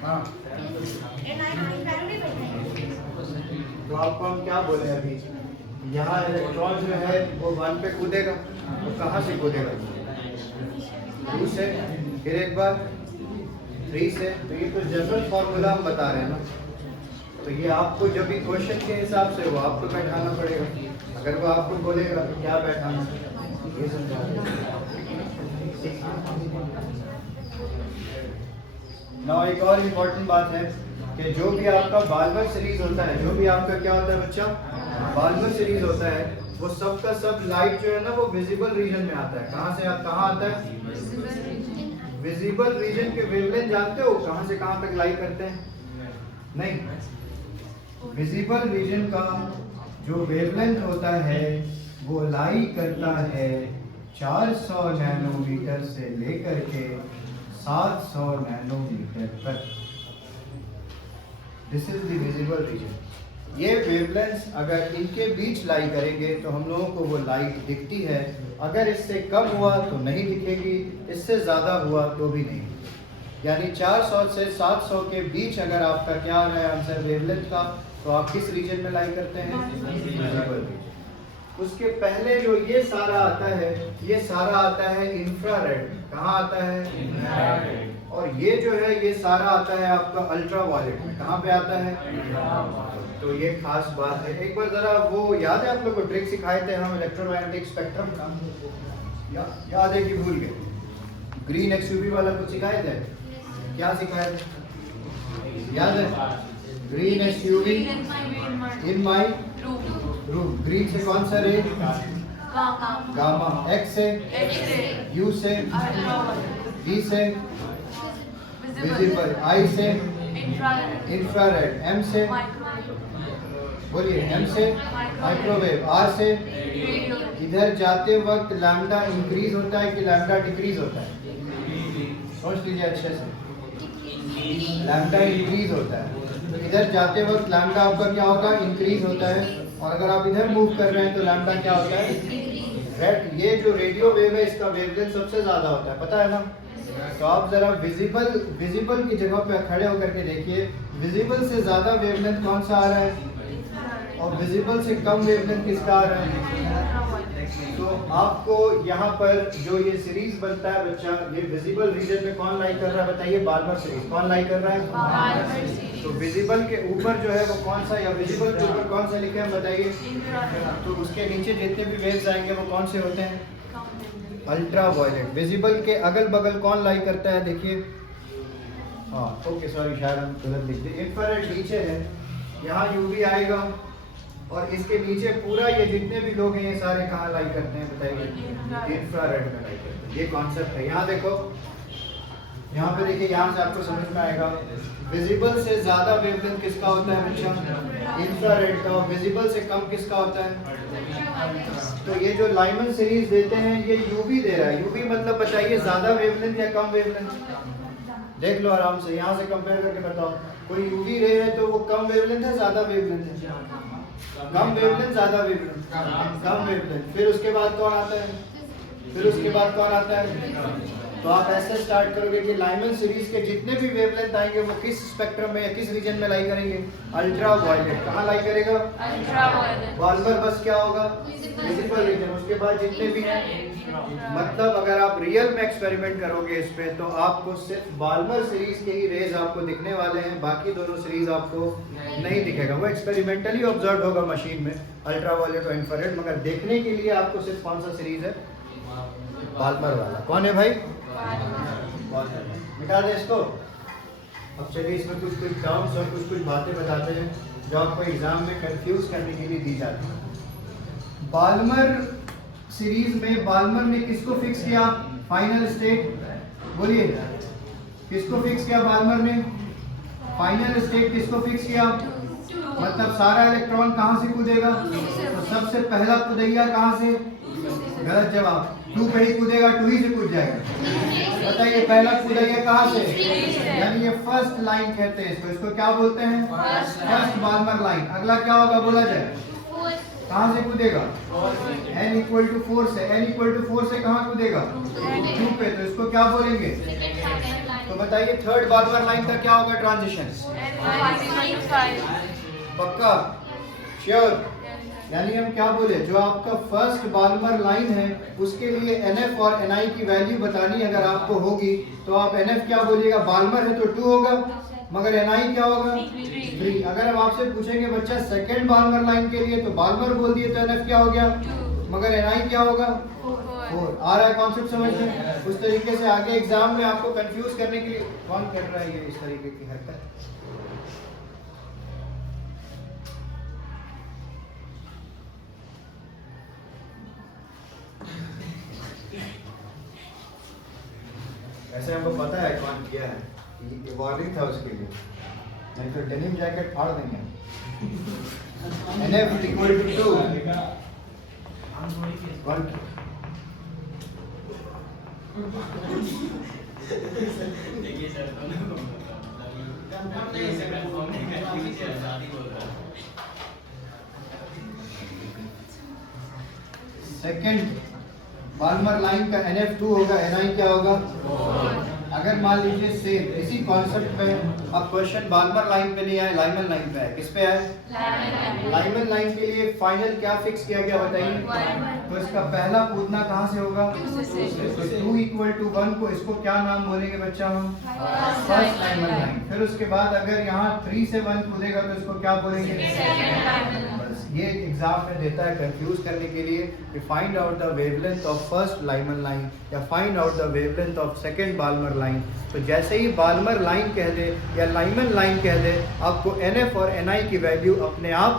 हाँ, तो आपको हम क्या बोले अभी, यहाँ इलेक्ट्रॉन जो है वो 1 पे कूदेगा, तो कहाँ से कूदेगा? 2 से, फिर एक बार 3 से। तो ये तो जनरल फॉर्मूला हम बता रहे हैं ना, तो ये आपको जब भी क्वेश्चन के हिसाब से वो आपको बैठाना पड़ेगा। अगर वो आपको बोलेगा तो क्या बैठाना, ये समझा ना। एक और इम्पोर्टेंट बात है कि जो भी आपका बाल्मर सीरीज होता है, जो भी आपका क्या होता है बच्चा, बाल्मर सीरीज होता है, वो सब का सब लाइट जो है ना वो विजिबल रीजन में आता है। कहाँ से कहाँ आता है? विजिबल रीजन के वेवलेंथ जानते हो कहाँ से कहाँ तक लाई करते हैं? नहीं, विजिबल रीजन का जो वेवलेंथ होता है वो लाई करता है 400 नैनोमीटर से लेकर के 700 नैनोमीटर तक। This is the visible region. ये वेवलेंथ अगर इनके बीच लाई करेंगे तो हम लोगों को वो लाइट दिखती है। अगर इससे कम हुआ तो नहीं दिखेगी, इससे ज़्यादा हुआ तो भी नहीं। यानी 400 से 700 के बीच अगर आपका क्या है आंसर वेवलेंथ का, तो आप किस रीजन में लाई करते हैं? Visible region. उसके पहले जो ये सारा आता है, ये सारा आता है इंफ्रारेड। कहाँ आता है? इंफ्रारेड। और ये जो है ये सारा आता है आपका अल्ट्रा वायलेट में। कहाँ पे आता है? तो ये खास बात है। एक बार जरा वो याद है आप लोग को ट्रिक सिखाए थे हम इलेक्ट्रोमैग्नेटिक स्पेक्ट्रम का, याद है कि भूल गए? ग्रीन एक्सयूवी वाला कुछ सिखाए थे? क्या सिखाए थे याद है? Green XUV in my room. Green से कौन सा रे? गामा। एक्स से, यू से, डी से विजिबल, आई से इंफ्रारेड, एम से बोलिए, एम से माइक्रोवेव, आर से इधर जाते वक्त लैम्डा इंक्रीज होता है कि लैम्डा डिक्रीज होता है? सोच लीजिए अच्छे से। लैम्डा इंक्रीज होता है। तो इधर जाते वक्त लैम्डा आपका क्या होगा? इंक्रीज होता है। और अगर आप इधर मूव कर रहे हैं तो लैम्डा क्या होता है? रेड। ये जो रेडियो वेव है इसका वेवलेंथ सबसे ज्यादा होता है, पता है ना? तो आप जरा विजिबल की जगह पे खड़े होकर के देखिए, विजिबल से ज्यादा वेवलेंथ कौन सा आ रहा है और विजिबल से कम वेवलेंथ किसका आ रहा है? तो आपको यहाँ पर जो ये सीरीज बनता है बच्चा, ये विजिबल रीजन में कौन लाई कर रहा है बताइए? Balmer series. कौन लाई कर रहा है? तो विजिबल के ऊपर जो है वो कौन सा, या विजिबल के ऊपर कौन सा लिखे हैं बताइए? तो उसके नीचे जितने भी वेव्स आएंगे वो कौन से होते हैं? Ultra violet. विजिबल के अगल बगल कौन लाई करता है देखिए? हाँ ओके सॉरी, शायद हम गलत लिख दिए। इंफ्रारेड नीचे है, यहाँ यूवी आएगा और इसके नीचे पूरा ये जितने भी लोग हैं ये सारे कहाँ लाई करते हैं बताइए? इंफ्रारेड में लाई करते हैं। ये कॉन्सेप्ट है। यहाँ देखो, यहाँ पे देखिए, यहाँ से आपको समझ में आएगा विजिबल से ज्यादा वेवलेंथ किसका होता है बच्चा? इंफ्रारेड का। विजिबल से कम किसका होता है? तो ये जो लाइमन सीरीज देते हैं ये यूवी दे रहा है। यूवी मतलब बताइए ज्यादा वेवलेंथ या कम वेवलेंथ? देख लो आराम से, यहाँ से कंपेयर करके बताओ। कोई यूवी रे है तो वो कम वेवलेंथ है ज्यादा वेवलेंथ है? कम वेवलेंथ ज्यादा वेवलेंथ? कम वेवलेंथ। फिर उसके बाद कौन आता है? फिर उसके बाद कौन आता है? तो आप ऐसे स्टार्ट करोगे कि लाइमन सीरीज के जितने भी वेवलेंथ आएंगे वो किस स्पेक्ट्रम में या किस रीजन में लाई करेंगे? Ultra violet. कहाँ लाई करेगा? Ultra violet. बाल्मर बस क्या होगा? Visible region. उसके बाद जितने भी हैं, मतलब अगर आप रियल में एक्सपेरिमेंट करोगे इस पे तो आपको सिर्फ बाल्मर सीरीज के ही रेज आपको दिखने वाले हैं, बाकी दोनों सीरीज आपको नहीं दिखेगा। वो एक्सपेरिमेंटली ऑब्जर्व होगा मशीन में, अल्ट्रा वायलेट और इंफ्रारेड, मगर देखने के लिए आपको सिर्फ कौन सा सीरीज है? बाल्मर वाला। कौन है भाई? मिटा दे इसको। अब चलिए इसमें कुछ कुछ टर्म्स और कुछ कुछ बातें बताते हैं जो आपको एग्जाम में कंफ्यूज करने के लिए दी जाती है। बाल्मर सीरीज में बाल्मर ने किसको फिक्स किया? Final state. बोलिए, किसको फिक्स किया बाल्मर ने? फाइनल स्टेट किसको फिक्स किया? मतलब सारा इलेक्ट्रॉन कहाँ से कूदेगा? तो सबसे पहला कूदैया कहाँ से? गलत जवाब। 2 पे ही कूदेगा, 2 ही से कूद जाएगा। बताइए पहला कूदैया कहाँ से? यानी ये फर्स्ट लाइन कहते हैं इसको। इसको क्या बोलते हैं? First Balmer line. अगला क्या होगा बोला जाए? कहाँ से कूदेगा? n = 4 से। n = 4 से कहाँ कूदेगा? 2 पे। तो इसको क्या बोलेंगे? तो बताइए थर्ड बाल्मर लाइन का क्या होगा ट्रांजिशन? पक्का? श्योर? यानी हम क्या बोले, जो आपका फर्स्ट बाल्मर लाइन है उसके लिए NF और NI की वैल्यू बतानी अगर आपको होगी तो आप NF क्या बोलिएगा, बाल्मर है तो 2 होगा, मगर NI क्या होगा 3। अगर हम आपसे पूछेंगे बच्चा सेकंड बाल्मर लाइन के लिए तो बाल्मर बोल दिए तो NF क्या हो गया, मगर NI क्या होगा 4। आ रहा है कॉन्सेप्ट समझ में? उस तरीके से आगे एग्जाम में आपको कंफ्यूज करने के लिए कौन कर रहा है ये इस तरीके की हरकत? ऐसे हमको पता है कौन किया है, ये वार्निंग था उसके लिए, नहीं तो डेनिम जैकेट फाड़ देंगे। NF equal to 2 1 second Balmer line का NF 2 होगा, NI क्या होगा 4। अगर मान लीजिए सेम इसी कॉन्सेप्ट में अब क्वेश्चन बाल्मर लाइन पे नहीं आया, लाइमन लाइन पे है, किस पे है? लाइमन लाइन के लिए फाइनल क्या फिक्स किया गया बताइए? तो इसका पहला कूदना कहाँ से होगा? तो 2 इक्वल टू 1 को इसको क्या नाम बोलेंगे बच्चा हम? First Lyman line. फिर उसके बाद अगर यहाँ 3 से 1 कूदेगा तो इसको क्या बोलेंगे? बस ये एग्जाम में देता है कंफ्यूज करने के लिए कि find out the wavelength of first Lyman line या find out the wavelength of second Balmer line. तो जैसे ही बाल्मर लाइन कह दे या लाइमन लाइन कह दे, आपको NF और NI की वैल्यू अपने आप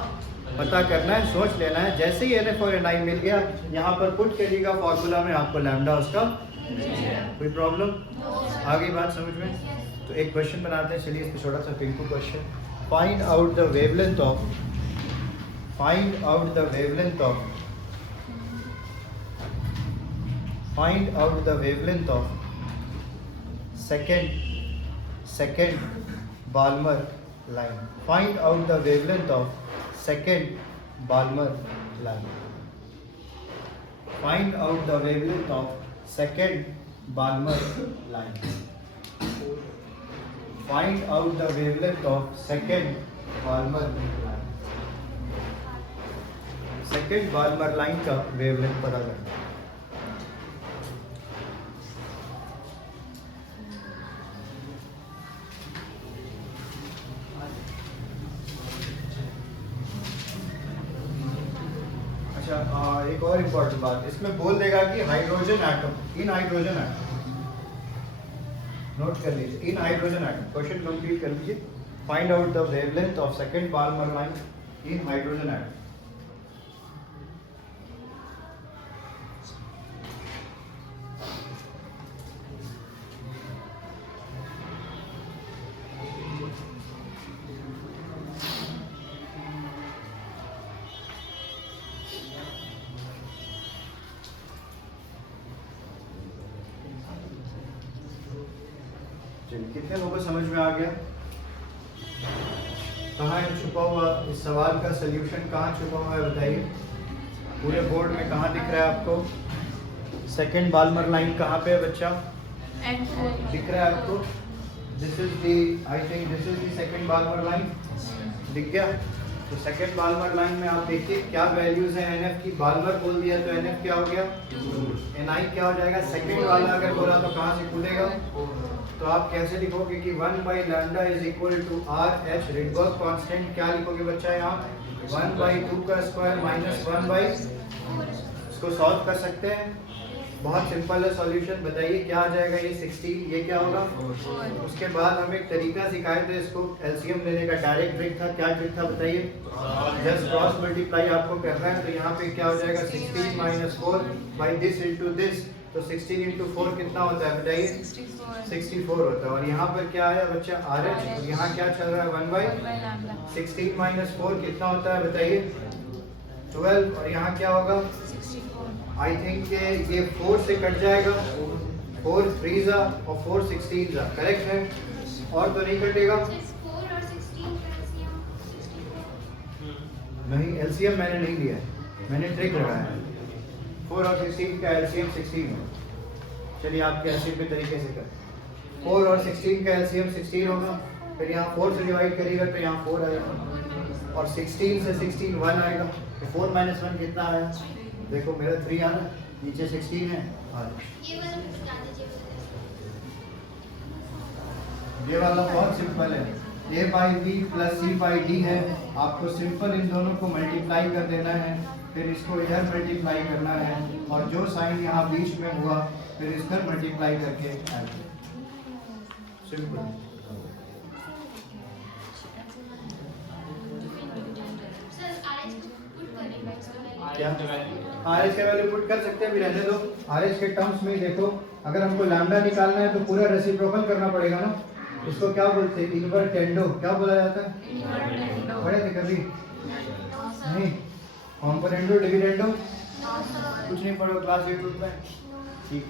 पता करना है, सोच लेना है। जैसे ही NF और NI मिल गया यहाँ पर पुट करिएगा फॉर्मूला में, आपको लैम्डा उसका कोई प्रॉब्लम? आगे बात समझ में? तो एक क्वेश्चन बनाते हैं, चलिए इस पे छोटा सा Pinku question. Find out the wavelength of find out the wavelength of second Balmer line. Find out the wavelength of second Balmer line. Find out the wavelength of second Balmer line. Find out the wavelength of second Balmer line. Second Balmer line का wavelength पता करना। अच्छा, एक और important बात, इसमें बोल देगा कि hydrogen atom, in hydrogen atom, note कर लीजिए, in hydrogen atom. Question complete कर लीजिए। Find out the wavelength of second Balmer line in hydrogen atom. कितने लोगों को समझ में आ गया? कहाँ है छुपा हुआ इस सवाल का सलूशन, कहाँ छुपा हुआ है बताइए? पूरे बोर्ड में कहाँ दिख रहा है आपको? सेकंड बाल्मर लाइन कहाँ पे है बच्चा? दिख रहा है आपको? This is the, I think this is the second Balmer line, दिख गया? तो सेकंड बाल्मर लाइन में आप देखिए क्या वैल्यूज है NF की। बाल्मर बोल दिया तो NF क्या हो गया 2, NI क्या हो जाएगा? सेकंड वाला अगर बोला तो कहाँ से कूदेगा? तो आप कैसे लिखोगे कि 1 by lambda is equal to RH Rydberg constant, क्या लिखोगे बच्चा यहाँ? 1 by 2 का स्क्वायर माइनस 1 by, इसको सॉल्व कर सकते हैं, बहुत सिंपल है सॉल्यूशन। बताइए क्या आ जाएगा? ये 16, ये क्या होगा? उसके बाद हम एक तरीका सिखाए थे इसको एलसीएम लेने का, डायरेक्ट ट्रिक था। क्या ट्रिक था बताइए? जस्ट क्रॉस मल्टीप्लाई आपको करना है। तो यहाँ पे क्या हो जाएगा? 16 minus 4 by this into this, तो 16 इंटू 4 कितना होता है बताइए? 64 होता है। और यहाँ पर क्या है बच्चा? RH, और यहाँ क्या चल रहा है? 1 बाई 16 माइनस 4 कितना होता है बताइए? 12, और यहाँ क्या होगा? आई थिंक ये 4 से कट जाएगा, 4 3 और 4 16 करेक्ट है, और तो नहीं कटेगा? नहीं, एलसीएम मैंने नहीं लिया है, मैंने ट्रिक लगाया है। 4 और 16 का एलसीएम 16 है। चलिए आपके एलसीएम के तरीके से कर। 4 और 16 का एलसीएम 16 होगा, फिर यहाँ 4 से डिवाइड करिएगा तो यहाँ 4 आएगा, और 16 से 16 1 आएगा, तो 4 माइनस 1 कितना आया? देखो मेरा 3 आ रहा है, नीचे 16 है। ये वाला बहुत सिंपल है, a by B plus C by D है, आपको सिंपल इन दोनों को मल्टीप्लाई कर देना है, फिर इसको इधर मल्टीप्लाई करना है, और जो साइन यहाँ बीच में हुआ फिर इसका मल्टीप्लाई करके सिंपल। क्या आरएच का वैल्यू पुट कर सकते हैं, अभी रहने दो। आरएच के टर्म्स में देखो, अगर हमको लैम्डा निकालना है तो पूरा रेसिप्रोकल करना पड़ेगा ना, इसको क्या बोलते हैं? इनवर्टेंडो। क्या बोला जाता है? पढ़े थे कभी? नहीं। कॉम्पोनेंडो, डिविडेंडो कुछ नहीं पढ़ो क्लास 8 में, ठीक।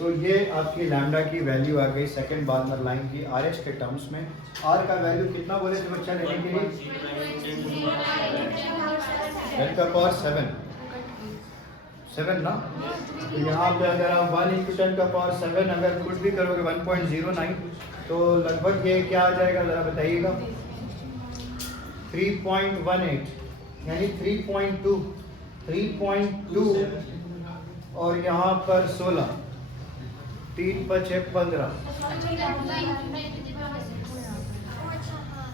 तो ये आपकी लैम्डा की वैल्यू आ गई सेकंड बार्नर लाइन की आरएच के टर्म्स में। आर का वैल्यू कितना बोले थे बच्चा लेने के लिए? 10 का पावर 7 ना। तो यहाँ पे अगर आप 1 × 10 का पावर 7 अगर पुट भी करोगे 1.09, तो लगभग ये क्या आ जाएगा ज़रा बताइएगा? 3.18 यानी 3.2 और यहाँ पर 16, 3 × 5 = 15,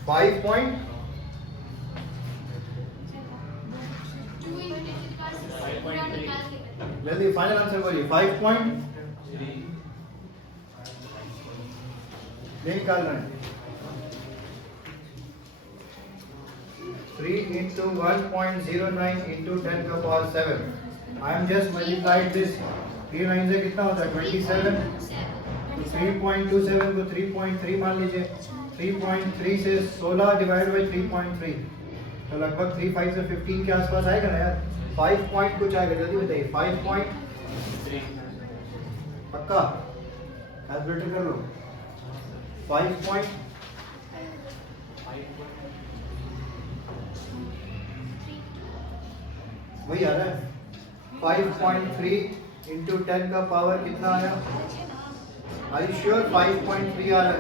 5. जल्दी फाइनल आंसर बोलिए। 5.3 निकाल रहे हैं। 3 × 1.09 × 10 का power 7। I am just multiplied this. 3 9 से कितना होता है? 27। 3.27 को 3.3 मान लीजिए। 3.3 से 16 डिवाइड बाई 3.3, तो लगभग 3.5 से 15 के आसपास आएगा ना यार। 5 पॉइंट कुछ आएगा, जल्दी बताइए। 5.3 पक्का? कैलकुलेटर कर लो। 5 वही आ रहा है। 5.3 × 10 का पावर कितना आया? आर यू श्योर 5.3 आ रहा है?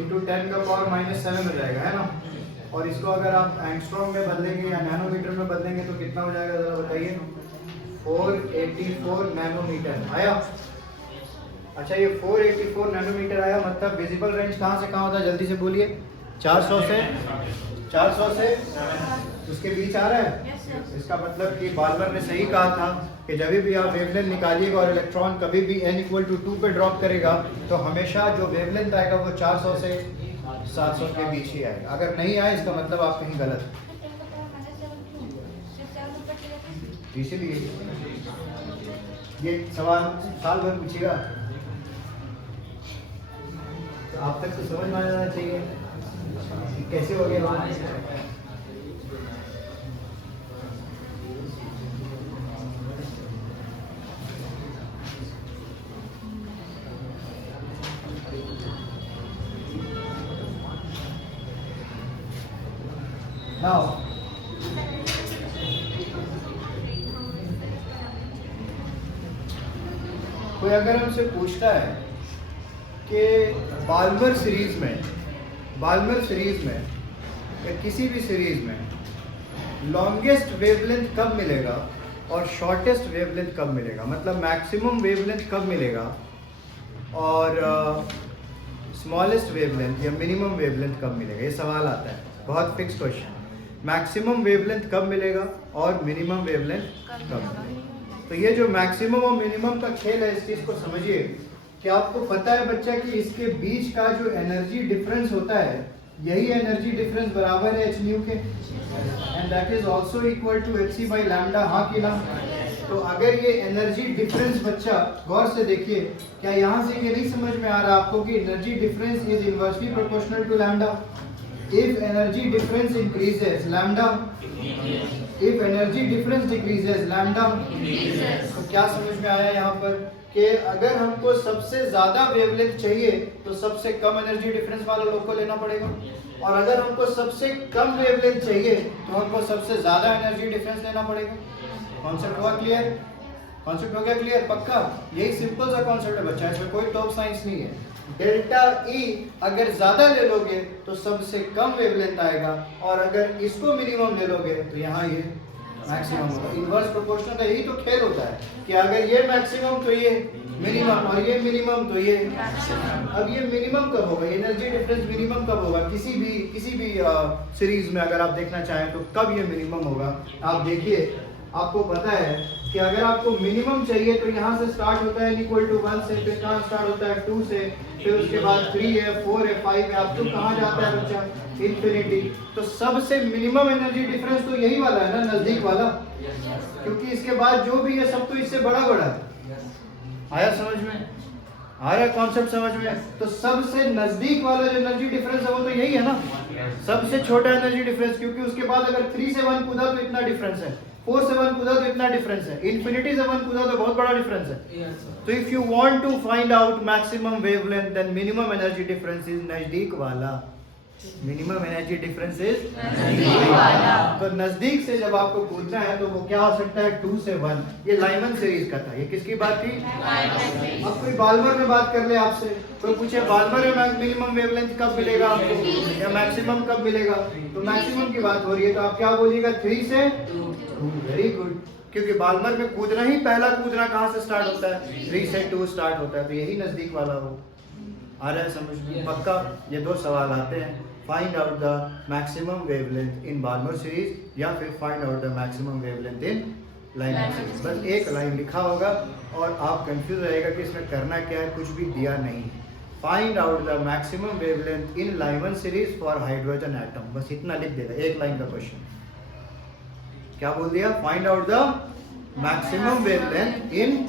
× 10 का पावर -7 हो जाएगा, है ना। और इसको अगर आप एंगस्ट्रॉम में बदलेंगे या नैनोमीटर में बदलेंगे तो कितना हो जाएगा जरा बताइए? 484 नैनोमीटर आया। अच्छा, ये 484 नैनोमीटर आया, मतलब विजिबल रेंज कहाँ से कहाँ होता है? जल्दी से बोलिए। 400 से उसके बीच आ रहा है। इसका मतलब कि बार्बर ने सही कहा था कि जब भी आप वेवलेंथ निकालिएगा और इलेक्ट्रॉन कभी भी n = 2 पे ड्रॉप करेगा तो हमेशा जो वेवलेंथ आएगा वो 400 से 700 के बीच ही आएगा। अगर नहीं आए इसका मतलब आप कहीं गलत। इसीलिए ये सवाल साल भर पूछेगा, तो आप तक तो समझ में आ जाना चाहिए कैसे हो गया। Now, कोई अगर हमसे पूछता है कि बाल्मर सीरीज में या किसी भी सीरीज में लॉन्गेस्ट वेवलेंथ कब मिलेगा और शॉर्टेस्ट वेवलेंथ कब मिलेगा, मतलब मैक्सिमम वेवलेंथ कब मिलेगा और स्मॉलेस्ट वेवलेंथ या मिनिमम वेवलेंथ कब मिलेगा, ये सवाल आता है। बहुत फिक्स क्वेश्चन। मैक्सिमम वेवलेंथ कब मिलेगा और मिनिमम वेवलेंथ कब मिलेगा। तो ये जो मैक्सिमम और मिनिमम का खेल है, इस चीज़ को समझिए क्या आपको पता है बच्चा कि इसके बीच का जो एनर्जी डिफरेंस होता है, यही एनर्जी डिफरेंस बराबर है h न्यू के, and that is also equal to hc by lambda, हाँ कि ना? तो अगर ये एनर्जी डिफरेंस, बच्चा गौर से देखिए, क्या यहाँ से ये नहीं समझ में आ रहा आपको कि energy difference is inversely proportional to lambda? If energy difference increases lambda, if energy difference decreases lambda. तो क्या समझ में आया यहाँ पर कि अगर हमको सबसे ज्यादा वेवलेंथ चाहिए तो सबसे कम एनर्जी डिफरेंस वाला लोग को लेना पड़ेगा, और अगर हमको सबसे कम वेवलेंथ चाहिए तो हमको सबसे ज्यादा एनर्जी डिफरेंस लेना पड़ेगा। कॉन्सेप्ट हुआ क्लियर? कॉन्सेप्ट हो गया क्लियर? पक्का? यही सिंपल सा कॉन्सेप्ट है बच्चा, इसमें कोई टॉप साइंस नहीं है। डेल्टा ई अगर ज्यादा ले लोगे तो सबसे कम वेवलेंथ आएगा, और अगर इसको मिनिमम ले लोगे तो यहाँ ये मैक्सिमम होगा। इनवर्स प्रोपोर्शनल का यही तो खेल होता है कि अगर ये मैक्सिमम तो ये मिनिमम, और ये मिनिमम तो ये। अब ये मिनिमम कब होगा, एनर्जी डिफरेंस मिनिमम कब होगा? किसी भी सीरीज में अगर आप देखना चाहें तो कब ये मिनिमम होगा? आप देखिए, आपको पता है कि अगर आपको मिनिमम चाहिए तो यहाँ से स्टार्ट होता है इक्वल टू 1 से, फिर कहाँ स्टार्ट होता है 2 से, फिर उसके बाद 3 है, 4 है, 5 है, अब तो कहाँ जाता है बच्चा? इन्फिनिटी। तो सबसे मिनिमम एनर्जी डिफरेंस तो यही वाला है ना, नजदीक वाला, क्योंकि इसके बाद जो भी है सब तो इससे बड़ा बड़ा है। आया समझ में? आ रहा कॉन्सेप्ट समझ में? तो सबसे नजदीक वाला जो एनर्जी डिफरेंस है वो तो यही है ना, सबसे छोटा एनर्जी डिफरेंस, क्योंकि उसके बाद अगर 3 से 1 कूदा तो इतना डिफरेंस है, 4 से 1 कूदा तो इतना डिफरेंस है, इन्फिनिटी से 1 कूदा तो बहुत बड़ा डिफरेंस है। तो if you want to find out maximum wavelength then minimum energy difference is नजदीक वाला। मिनिमम एनर्जी डिफरेंस इज नजदीक वाला। तो नजदीक से जब आपको पूछना है तो वो क्या हो सकता है? 2 से 1। ये लाइमन सीरीज का था। ये किसकी बात थी? अब कोई बाल्मर में बात कर ले आपसे, कोई पूछे बाल्मर में मिनिमम वेवलेंथ कब मिलेगा आपको, या मैक्सिमम कब मिलेगा? तो मैक्सिमम की बात हो रही है तो आप क्या बोलिएगा? 3 से 2। वेरी गुड, क्योंकि बाल्मर में कूदना ही, पहला कूदना कहाँ से स्टार्ट होता है? 3 से 2 स्टार्ट होता है, तो यही नजदीक वाला हो। आ रहा है समझ में? पक्का? ये 2 सवाल आते हैं, find out the maximum wavelength in Balmer series, या फिर find out the maximum wavelength in Lyman series. बस एक लाइन लिखा होगा और आप कंफ्यूज रहेगा कि इसमें करना क्या है, कुछ भी दिया नहीं। Find out the maximum wavelength in Lyman series for hydrogen atom, बस इतना लिख देगा, एक लाइन का क्वेश्चन। क्या बोल दिया? Find out the maximum wavelength in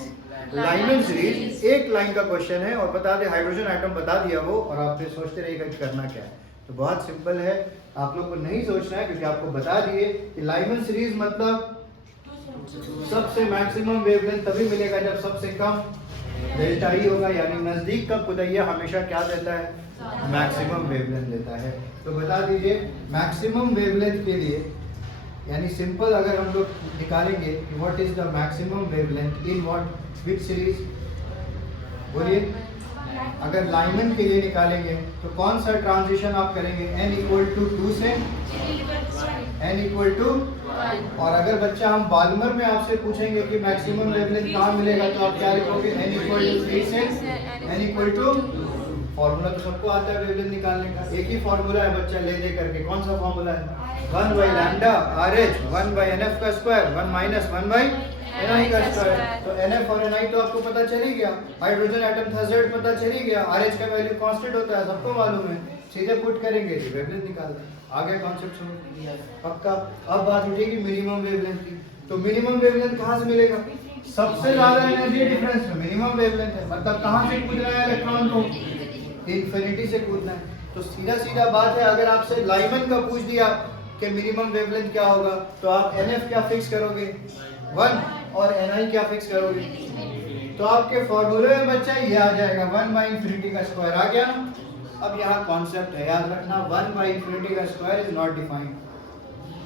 Lyman series, एक लाइन का क्वेश्चन है, और बता दे हाइड्रोजन एटम बता दिया वो, और आप फिर सोचते रहिएगा कि करना क्या है। तो बहुत सिंपल है, आप लोग को नहीं सोचना है, क्योंकि आपको बता दिए कि लाइमन सीरीज मतलब सबसे मैक्सिमम वेवलेंथ तभी मिलेगा जब सबसे कम डेल्टा ई होगा, यानी नजदीक का कुदैया हमेशा क्या देता है? मैक्सिमम वेवलेंथ देता है। तो बता दीजिए मैक्सिमम वेवलेंथ के लिए, यानी सिंपल अगर हम लोग निकालेंगे कि what is the maximum wavelength in what which series, बोलिए। अगर लाइमन के लिए निकालेंगे तो कौन सा ट्रांजिशन आप करेंगे? n इक्वल टू 2 से n इक्वल टू, और अगर बच्चा हम बाल्मर में आपसे पूछेंगे कि मैक्सिमम वेवलेंथ कहाँ मिलेगा तो आप क्या लिखोगे? n इक्वल टू 3 से n इक्वल टू, फॉर्मूला तो सबको आता है वेवलेंथ निकालने का, एक ही फॉर्मूला है बच्चा, ले दे करके। कौन सा फॉर्मूला है? 1 by lambda RH 1 by NF का स्क्वायर 1 माइनस 1 बाई NI का स्क्वायर। तो NF और NI तो आपको पता चल ही गया, हाइड्रोजन एटम था Z पता चल ही गया, RH का वैल्यू कांस्टेंट होता है, सबको मालूम है, सीधे पुट करेंगे तो वेवलेंथ निकाल दें। आगे कॉन्सेप्ट समझ पक्का? अब बात उठेगी मिनिमम वेवलेंथ की। तो मिनिमम वेवलेंथ कहाँ से मिलेगा? सबसे ज्यादा एनर्जी डिफरेंस में मिनिमम वेवलेंथ है, मतलब कहाँ से कूदना है इलेक्ट्रॉन को? इन्फिनिटी से कूदना है। तो सीधा सीधा बात है, अगर आपसे लाइमन का पूछ दिया कि मिनिमम वेवलेंथ क्या होगा, तो आप NF क्या फिक्स करोगे? 1, और NI क्या फिक्स करोगे? तो आपके फॉर्मूले में बच्चा ये आ जाएगा 1 बाई इंफिनिटी का स्क्वायर आ गया। अब यहाँ कॉन्सेप्ट है, याद रखना, 1 बाई इंफिनिटी का square is not defined,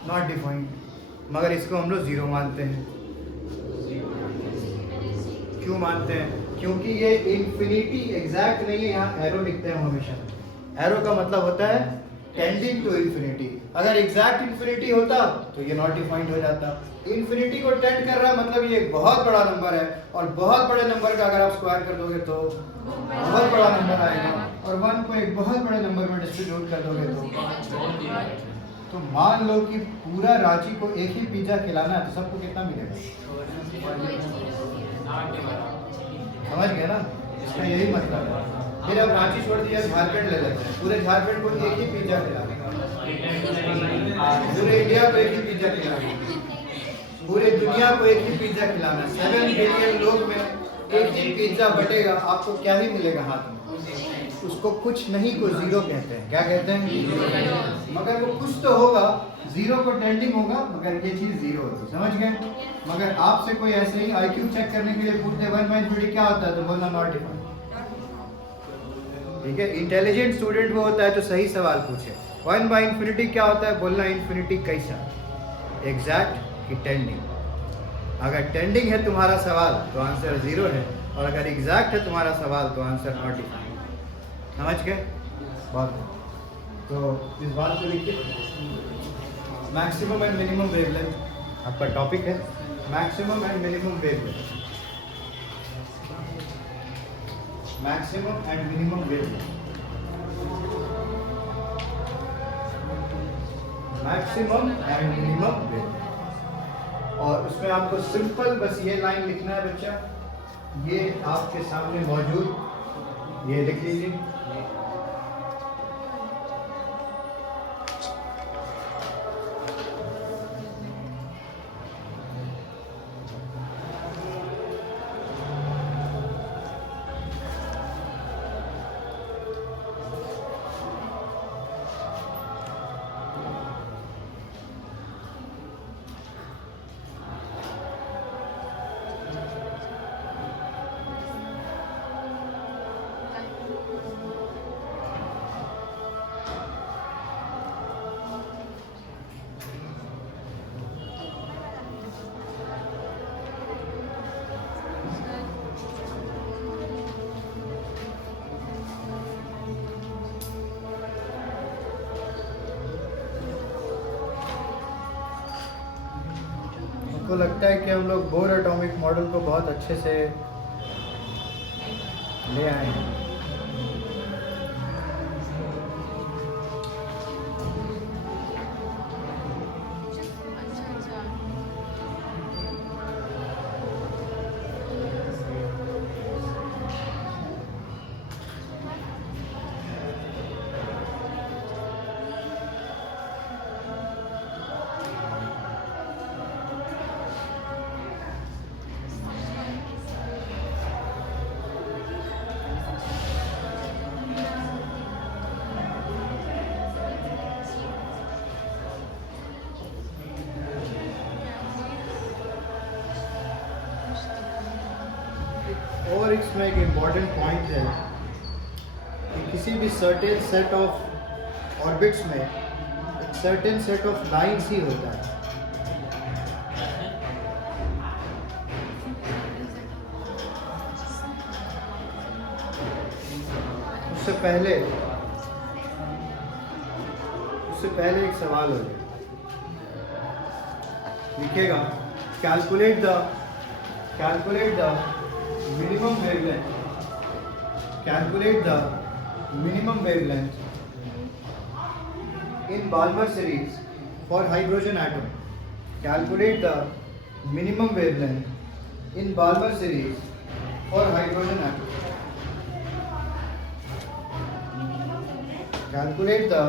not defined, मगर इसको हम लोग 0 मानते हैं। क्यों मानते हैं? क्योंकि ये इंफिनिटी एग्जैक्ट नहीं है, यहाँ एरो लिखते हैं हमेशा। एरो का मतलब होता है टेंडिंग टू इंफिनिटी। अगर एग्जैक्ट इंफिनिटी होता तो ये नॉट डिफाइंड हो जाता। इंफिनिटी को टेंड कर रहा है, मतलब ये एक बहुत बड़ा नंबर है, और बहुत बड़े नंबर का अगर आप स्क्वायर कर दोगे तो बहुत बड़ा नंबर आएगा, और 1 को एक बहुत बड़े नंबर में डिस्ट्रीब्यूट कर दोगे तो मान लो कि पूरा रांची को एक ही पिज्जा खिलाना है तो सबको कितना मिलेगा? समझ गए ना? इसका यही मतलब है। फिर अब रांची छोड़ दिया, झारखंड ले लेते हैं। पूरे झारखंड को एक ही पिज्जा खिलाएगा, पूरे इंडिया को एक ही पिज्जा खिलाएगा, पूरे दुनिया को एक ही पिज्जा खिलाना। 7 बिलियन लोग में एक ही पिज्जा बटेगा, आपको क्या ही मिलेगा हाथ में? उसको कुछ नहीं को जीरो कहते हैं। क्या कहते हैं? मगर वो कुछ तो होगा, जीरो को टेंडिंग होगा, मगर ये चीज जीरो होती, समझ गए? मगर आपसे कोई ऐसे ही IQ चेक करने के लिए पूछते 1/3 क्या होता है, तो बोलना नॉट डिफाइंड। ठीक है, इंटेलिजेंट स्टूडेंट वो होता है जो सही सवाल पूछे। 1/∞ क्या होता है, बोलना इन्फिनिटी कैसा, एग्जैक्ट कि टेंडिंग। अगर टेंडिंग है तुम्हारा सवाल तो आंसर जीरो है, और अगर एग्जैक्ट है तुम्हारा सवाल तो आंसर नॉट डिफाइंड। समझ गए? बहुत। तो इस बात को लिखिए, मैक्सिमम एंड मिनिमम वेवलेंथ आपका टॉपिक है। Maximum and minimum wavelength, maximum and minimum wavelength, maximum and minimum wavelength. और उसमें आपको सिंपल बस ये लाइन लिखना है बच्चा, ये आपके सामने मौजूद, ये लिख लीजिए। को लगता है कि हम लोग बोर एटॉमिक मॉडल को बहुत अच्छे से ले आए हैं। और इसमें एक इम्पॉर्टेंट पॉइंट है कि किसी भी सर्टेन सेट ऑफ ऑर्बिट्स में एक सर्टेन सेट ऑफ लाइंस ही होता है। उससे पहले एक सवाल हो जाए, लिखेगा calculate the minimum wavelength, calculate the minimum wavelength in Balmer series for hydrogen atom. Calculate the minimum wavelength in Balmer series for hydrogen atom. Calculate the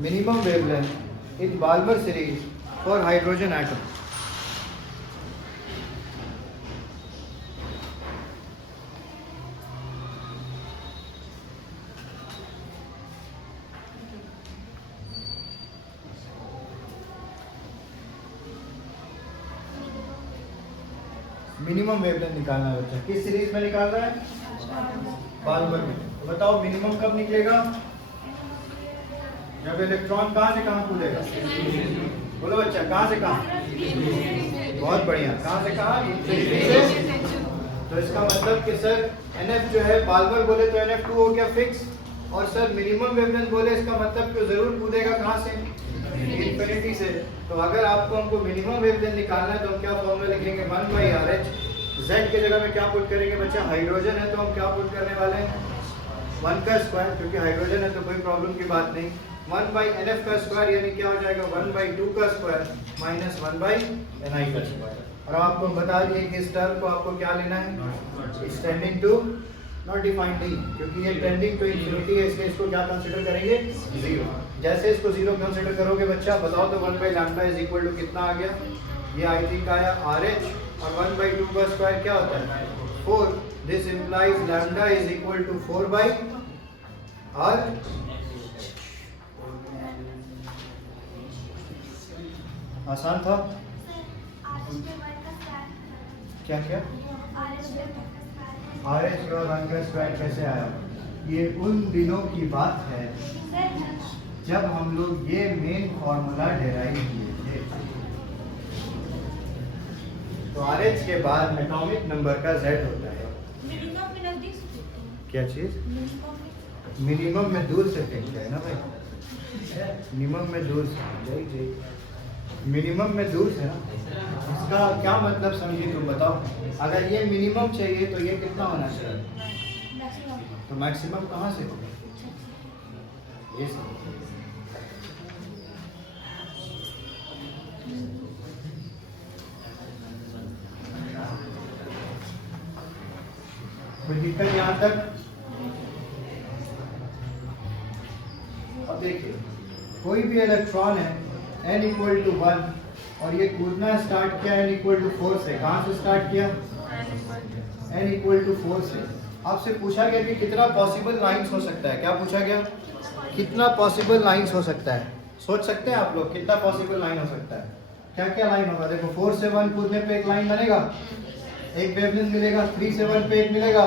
minimum wavelength in Balmer series for hydrogen atom. Minimum wavelength निकालना है बच्चा। किस series में निकाल रहा है? Balmer में। तो बताओ मिनिमम कब निकलेगा? जब इलेक्ट्रॉन कहां से कहां कूदेगा? बोलो बच्चा, कहां से कहां? बहुत बढ़िया, कहां से कहां? इन्फिनिटी से। तो इसका मतलब कि सर NF जो है बाल्मर बोले तो NF2 हो गया फिक्स, और सर मिनिमम वेवलेंथ बोले इसका मतलब कि जरूर कूदेगा कहां से? इन्फिनिटी से। तो अगर आपको हमको मिनिमम वेवलेंथ निकालना है तो हम क्या फॉर्मूला लिखेंगे? 1/RH। Z के जगह में क्या पुट करेंगे बच्चा? हाइड्रोजन है तो हम क्या पुट करने वाले हैं? 1 का स्क्वायर, क्योंकि हाइड्रोजन है तो कोई प्रॉब्लम की बात नहीं। 1/NF का स्क्वायर यानी क्या हो जाएगा? 1/2 का स्क्वायर माइनस 1/Ni का स्क्वायर। और आपको बता दिए कि इस टर्म को आपको क्या लेना है? एक्सटेंडिंग टू नॉट डिफाइंड नहीं, क्योंकि ये टेंडिंग टू इंफिनिटी है, इसलिए इसको क्या कंसीडर करेंगे? जीरो। जैसे इसको जीरो कंसीडर करोगे बच्चा, बताओ तो 1/λ इज इक्वल टू कितना आ गया? ये आई थिंक आया RH, और 1/2 का स्क्वायर क्या होता है? 4। This implies lambda is equal to 4/r। आसान था? क्या क्या? RH और 1 का स्क्वायर कैसे आया? ये उन दिनों की बात है जब हम लोग ये मेन फॉर्मूला डेराइव किए थे। तो RH के बाद एटॉमिक नंबर का Z होता है। क्या चीज? मिनिमम में दूर से फेंक है ना भाई, मिनिमम में दूर से, जी मिनिमम में दूर से ना। इसका क्या मतलब समझिए तुम बताओ। अगर ये मिनिमम चाहिए तो ये कितना होना चाहिए? तो मैक्सिमम कहाँ से होगा? ये सब। कोई दिक्कत यहाँ तक? अब देखिए, कोई भी इलेक्ट्रॉन है n इक्वल टू 1 और ये कूदना स्टार्ट किया n इक्वल टू 4 से। कहाँ से स्टार्ट किया? n इक्वल टू 4 से। आपसे पूछा गया कि कितना पॉसिबल लाइंस हो सकता है। क्या पूछा गया? कितना पॉसिबल लाइंस हो सकता है? सोच सकते हैं आप लोग कितना पॉसिबल लाइन हो सकता है? क्या क्या लाइन होगा? देखो 4 से 1 कूदने पे एक लाइन बनेगा, एक वेवलेंथ मिलेगा। 3 से 1 पे एक मिलेगा,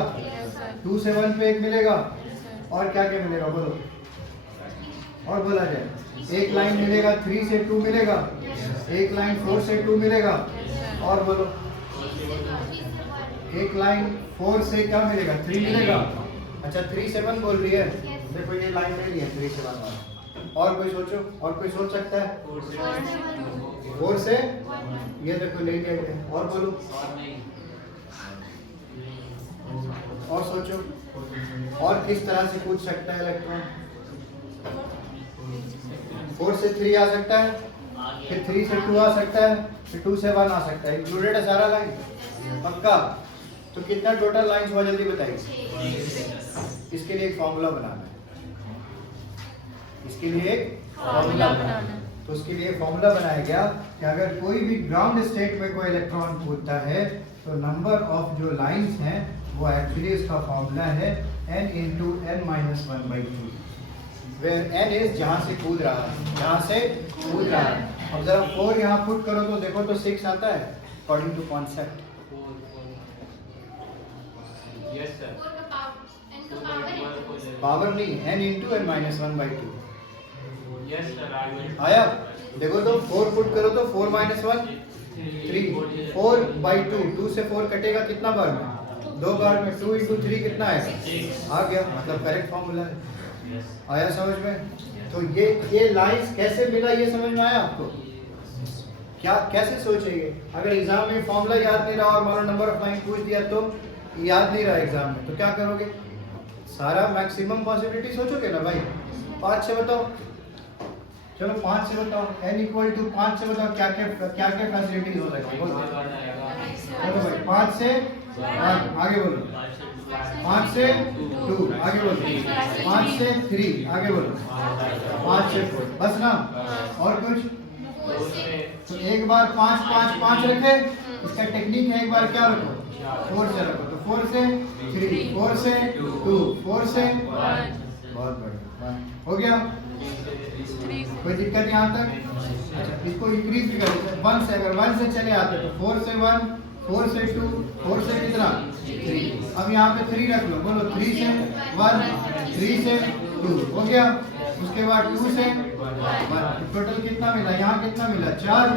2 से 1 पे एक मिलेगा, और क्या क्या मिलेगा बोलो? और बोला जाए, एक लाइन मिलेगा 3 से 2 मिलेगा, एक लाइन 4 से 2 मिलेगा, और बोलो एक लाइन 4 से क्या मिलेगा? 3 मिलेगा। अच्छा 3 से 1 बोल रही है, देखो ये लाइन ले ली है 3 से 1 वाला। और कोई सोचो, और कोई सोच सकता है? 4 से ये देखो ले लिया गया। और बोलो, और सोचो, और किस तरह से पूछ सकता है इलेक्ट्रॉन? 4 से 3 आ सकता है, फिर 3 से 2 आ सकता है, फिर 2 से 1 आ सकता है। इंक्लूडेड है सारा लाइन? पक्का? तो कितना टोटल लाइंस हुआ जल्दी बताइए। इसके लिए एक फॉर्मूला बनाना है, इसके लिए एक फॉर्मूला बनाना है। तो उसके लिए फॉर्मूला बनाया गया कि अगर कोई भी ग्राउंड स्टेट में कोई इलेक्ट्रॉन कूदता है तो नंबर ऑफ जो लाइंस हैं वो एक्चुअली इसका फॉर्मूला है n into n minus 1/2, where n is जहाँ से कूद रहा है, जहाँ से कूद रहा है। अब जरा 4 यहाँ पुट करो तो देखो तो 6 आता है according to concept. Yes sir. Power नहीं, n into n minus 1/2। Yes sir आया? देखो तो 4 पुट करो तो 4 minus 1 3, 4/2, 2 से 4 कटेगा कितना बार में? 2 बार में। 2 into 3 कितना है? आ गया, मतलब करेक्ट फॉर्मूला है। आया समझ में? तो ये लाइंस कैसे मिला, ये समझ में आया आपको? क्या कैसे सोचेंगे? अगर एग्जाम में फॉर्मूला याद नहीं रहा और मान लो नंबर ऑफ लाइन पूछ दिया तो याद नहीं रहा एग्जाम में, तो क्या करोगे? सारा मैक्सिमम पॉसिबिलिटी सोचोगे ना भाई। 5 से बताओ, चलो 5 से बताओ, n इक्वल टू 5 से बताओ क्या क्या फैसिलिटीज हो सकती है? बोलो भाई। 5 से 1 आगे बोलो, 5 से 2 आगे बोलो, 5 से 3 आगे बोलो, 5 से 4 बस ना? और कुछ? तो एक बार 5 5 5 रखे, इसका टेक्निक है एक बार क्या रखो? 4 से रखो। तो 4 से 3, 4 से 2, 4 से 1। बहुत बढ़िया, हो गया? कोई दिक्कत यहाँ तक? अच्छा इसको इंक्रीज भी कर देते हैं 1 से। अगर 1 से चले आते तो 4 से 1, 4 से 2, 4 से कितना? 3। अब यहाँ पे 3 रख लो, बोलो 3 से 1, 3 से 2 हो गया। उसके बाद 2 से 1, टोटल कितना मिला? यहाँ कितना मिला? 4।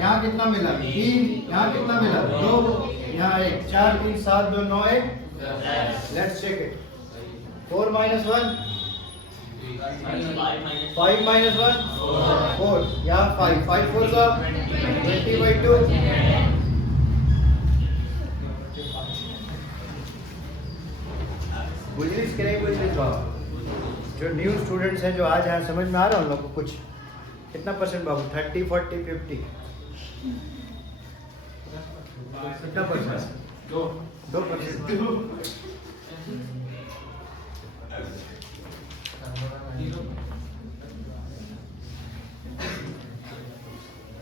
यहाँ कितना मिला? 3। यहाँ कितना मिला? 2। यहाँ 1। 4 3 7 2 9 1। Let's check it. 4 minus 1, 5 minus 1 4। यहाँ 5 5 4 का 20/2। बुझलिस के नहीं बुझलिस बाबू? जो न्यू स्टूडेंट्स हैं जो आज यहाँ समझ में आ रहा है उन लोग को कुछ? कितना परसेंट बाबू? 30 40 50? कितना परसेंट? 2%।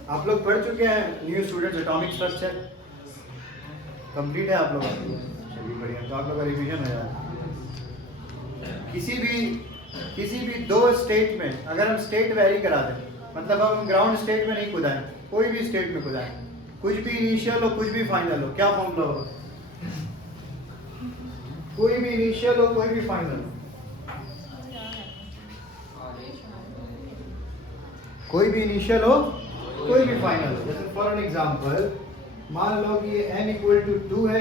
आप लोग पढ़ चुके हैं new students atomic structure complete है आप लोगों का? चलिए बढ़िया, तो आप लोग का रिवीजन हो जाएगा। किसी भी दो स्टेट में अगर हम स्टेट वैरी करा दें, मतलब हम ग्राउंड स्टेट में नहीं कुदाएं, कोई भी स्टेट में कुदाएं, कुछ भी इनिशियल हो कुछ भी फाइनल हो, क्या फॉर्मूला होगा? कोई भी इनिशियल हो कोई भी फाइनल हो, कोई भी इनिशियल हो कोई भी फाइनल हो। जैसे फॉर एन एग्जांपल मान लो कि ये n इक्वल टू 2 है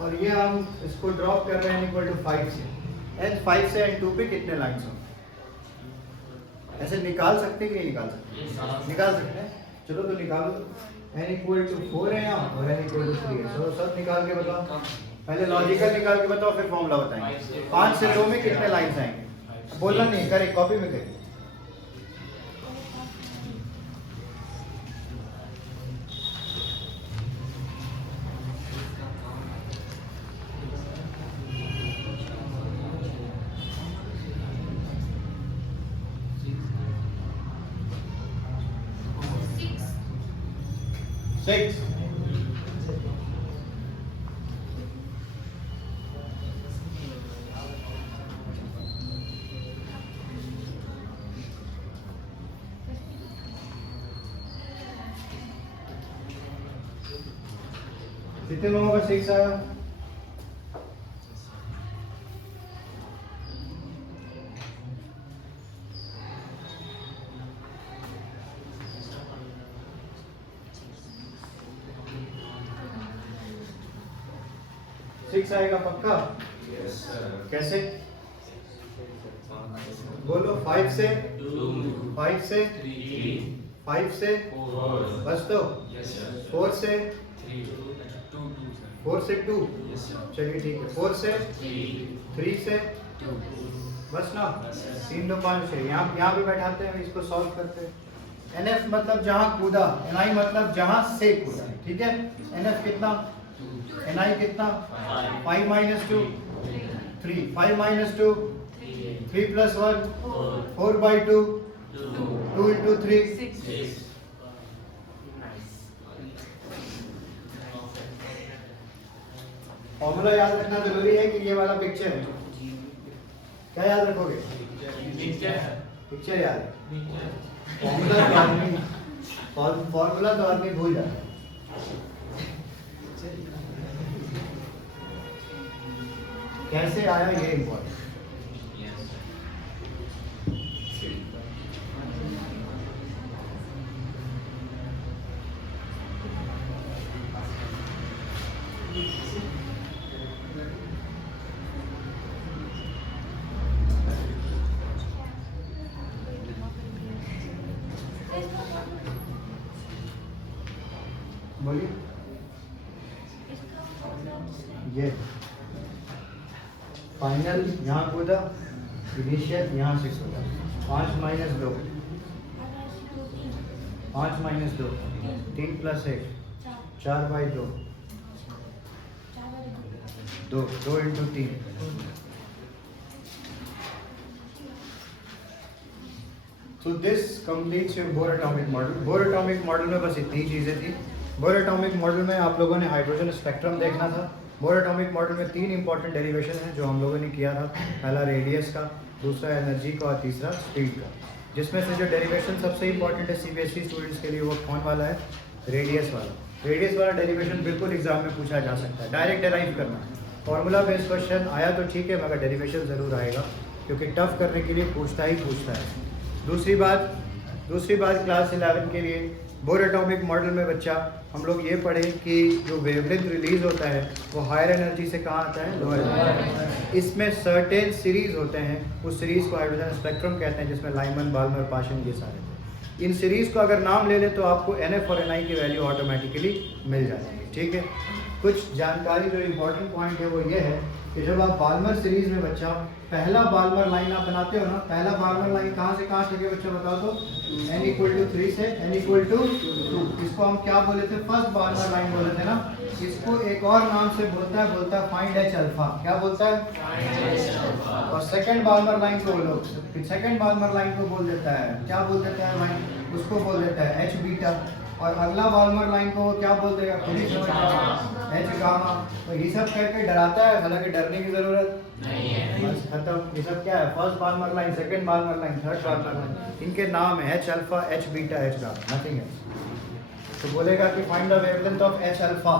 और ये हम इसको ड्रॉप कर रहे हैं n इक्वल टू 5 से। n5 से n2 पे कितने लाइंस हो? ऐसे निकाल सकते हैं कि नहीं निकाल सकते? निकाल सकते हैं। चलो तो निकालो। n इक्वल टू 4 है यहाँ और n इक्वल टू 3 है। चलो सब निकाल के बताओ, पहले लॉजिकल निकाल के बताओ फिर फॉर्मूला बताएंगे। 5 से 2 में कितने लाइंस आएंगे? बोलना नहीं, करे कॉपी में करिए। Six. कितने लोगों का 6 आया? सिक्स आएगा पक्का? Yes, sir. कैसे? बोलो 5 से 5 से 5 से 4. बस तो Yes, sir. 4 से 3. 2, sir. 4 से 2। Yes, sir. चलिए ठीक है। 4 से 3 से 2. बस ना, 3 2 5 6। यहाँ पे बैठाते हैं, इसको सॉल्व करते हैं। NF मतलब जहाँ कूदा, NI मतलब जहाँ से कूदा, ठीक है? NF कितना? NI कितना? 5 minus 2 3। 5 minus 2 3 plus 1 4 by 2 2 into 3 formula याद रखना जरूरी है कि ये वाला पिक्चर है। क्या याद रखोगे? पिक्चर याद। फॉर्मूला तो आदमी भूल जाता है। कैसे आया ये इम्पोर्टेंट। बोलिए। ये फाइनल यहाँ कूदा, इनिशियल यहाँ से कूदा। 5 minus 2 5 minus 2 3 plus 1 4 by 2 2 into 3। So this completes your Bohr atomic model। Bohr atomic model में बस इतनी चीज़ें थी। बोर एटॉमिक मॉडल में आप लोगों ने हाइड्रोजन स्पेक्ट्रम देखना था। बोर एटॉमिक मॉडल में 3 इंपॉर्टेंट डेरिवेशन हैं जो हम लोगों ने किया था। पहला रेडियस का, दूसरा एनर्जी का और तीसरा स्पीड का। जिसमें से जो डेरिवेशन सबसे इंपॉर्टेंट है सीबीएसई स्टूडेंट्स के लिए वो कौन वाला है? रेडियस वाला। रेडियस वाला डेरिवेशन बिल्कुल एग्जाम में पूछा जा सकता है, डायरेक्ट डेराइव करना है। फॉर्मूला बेस्ड क्वेश्चन आया तो ठीक है, मगर डेरिवेशन ज़रूर आएगा क्योंकि टफ करने के लिए पूछता ही पूछता है। दूसरी बात क्लास 11 के लिए बोर एटॉमिक मॉडल में बच्चा हम लोग ये पढ़े कि जो वेवलेंथ रिलीज होता है वो हायर एनर्जी से कहाँ आता है? Lower energy. इसमें सर्टेन सीरीज होते हैं, उस सीरीज़ को हाइड्रोजन स्पेक्ट्रम कहते हैं, जिसमें लाइमन, बाल्मर, पाशन ये सारे थे। इन सीरीज़ को अगर नाम ले लें तो आपको NF और NI की वैल्यू ऑटोमेटिकली मिल जाएगी। ठीक है, कुछ जानकारी जो इम्पोर्टेंट पॉइंट है वो ये है कि जब आप बाल्मर सीरीज में बच्चा पहला बाल्मर लाइन आप बनाते हो ना, पहला बाल्मर लाइन कहाँ से कहाँ तक है बच्चा बताओ तो? n = 3 से n = 2। इसको हम क्या बोले थे? फर्स्ट बाल्मर लाइन बोले थे ना। इसको एक और नाम से बोलता है फाइंड h अल्फा। क्या बोलता है? और सेकंड बाल्मर लाइन को बोलो, सेकंड बाल्मर लाइन को बोल देता है, क्या बोल देता है लाइन? उसको बोल देता है h बीटा। और अगला बाल्मर लाइन को वो क्या बोल देगा? खुद ही समझ जाओ, h गामा। तो ये सब करके डराता है, हालांकि डरने की जरूरत नहीं है। बस खत्म। ये सब क्या है? First Balmer line, second Balmer line, third Balmer line, इनके नाम है h alpha, h beta, h gamma, nothing है। तो बोलेगा कि find the wavelength of h alpha,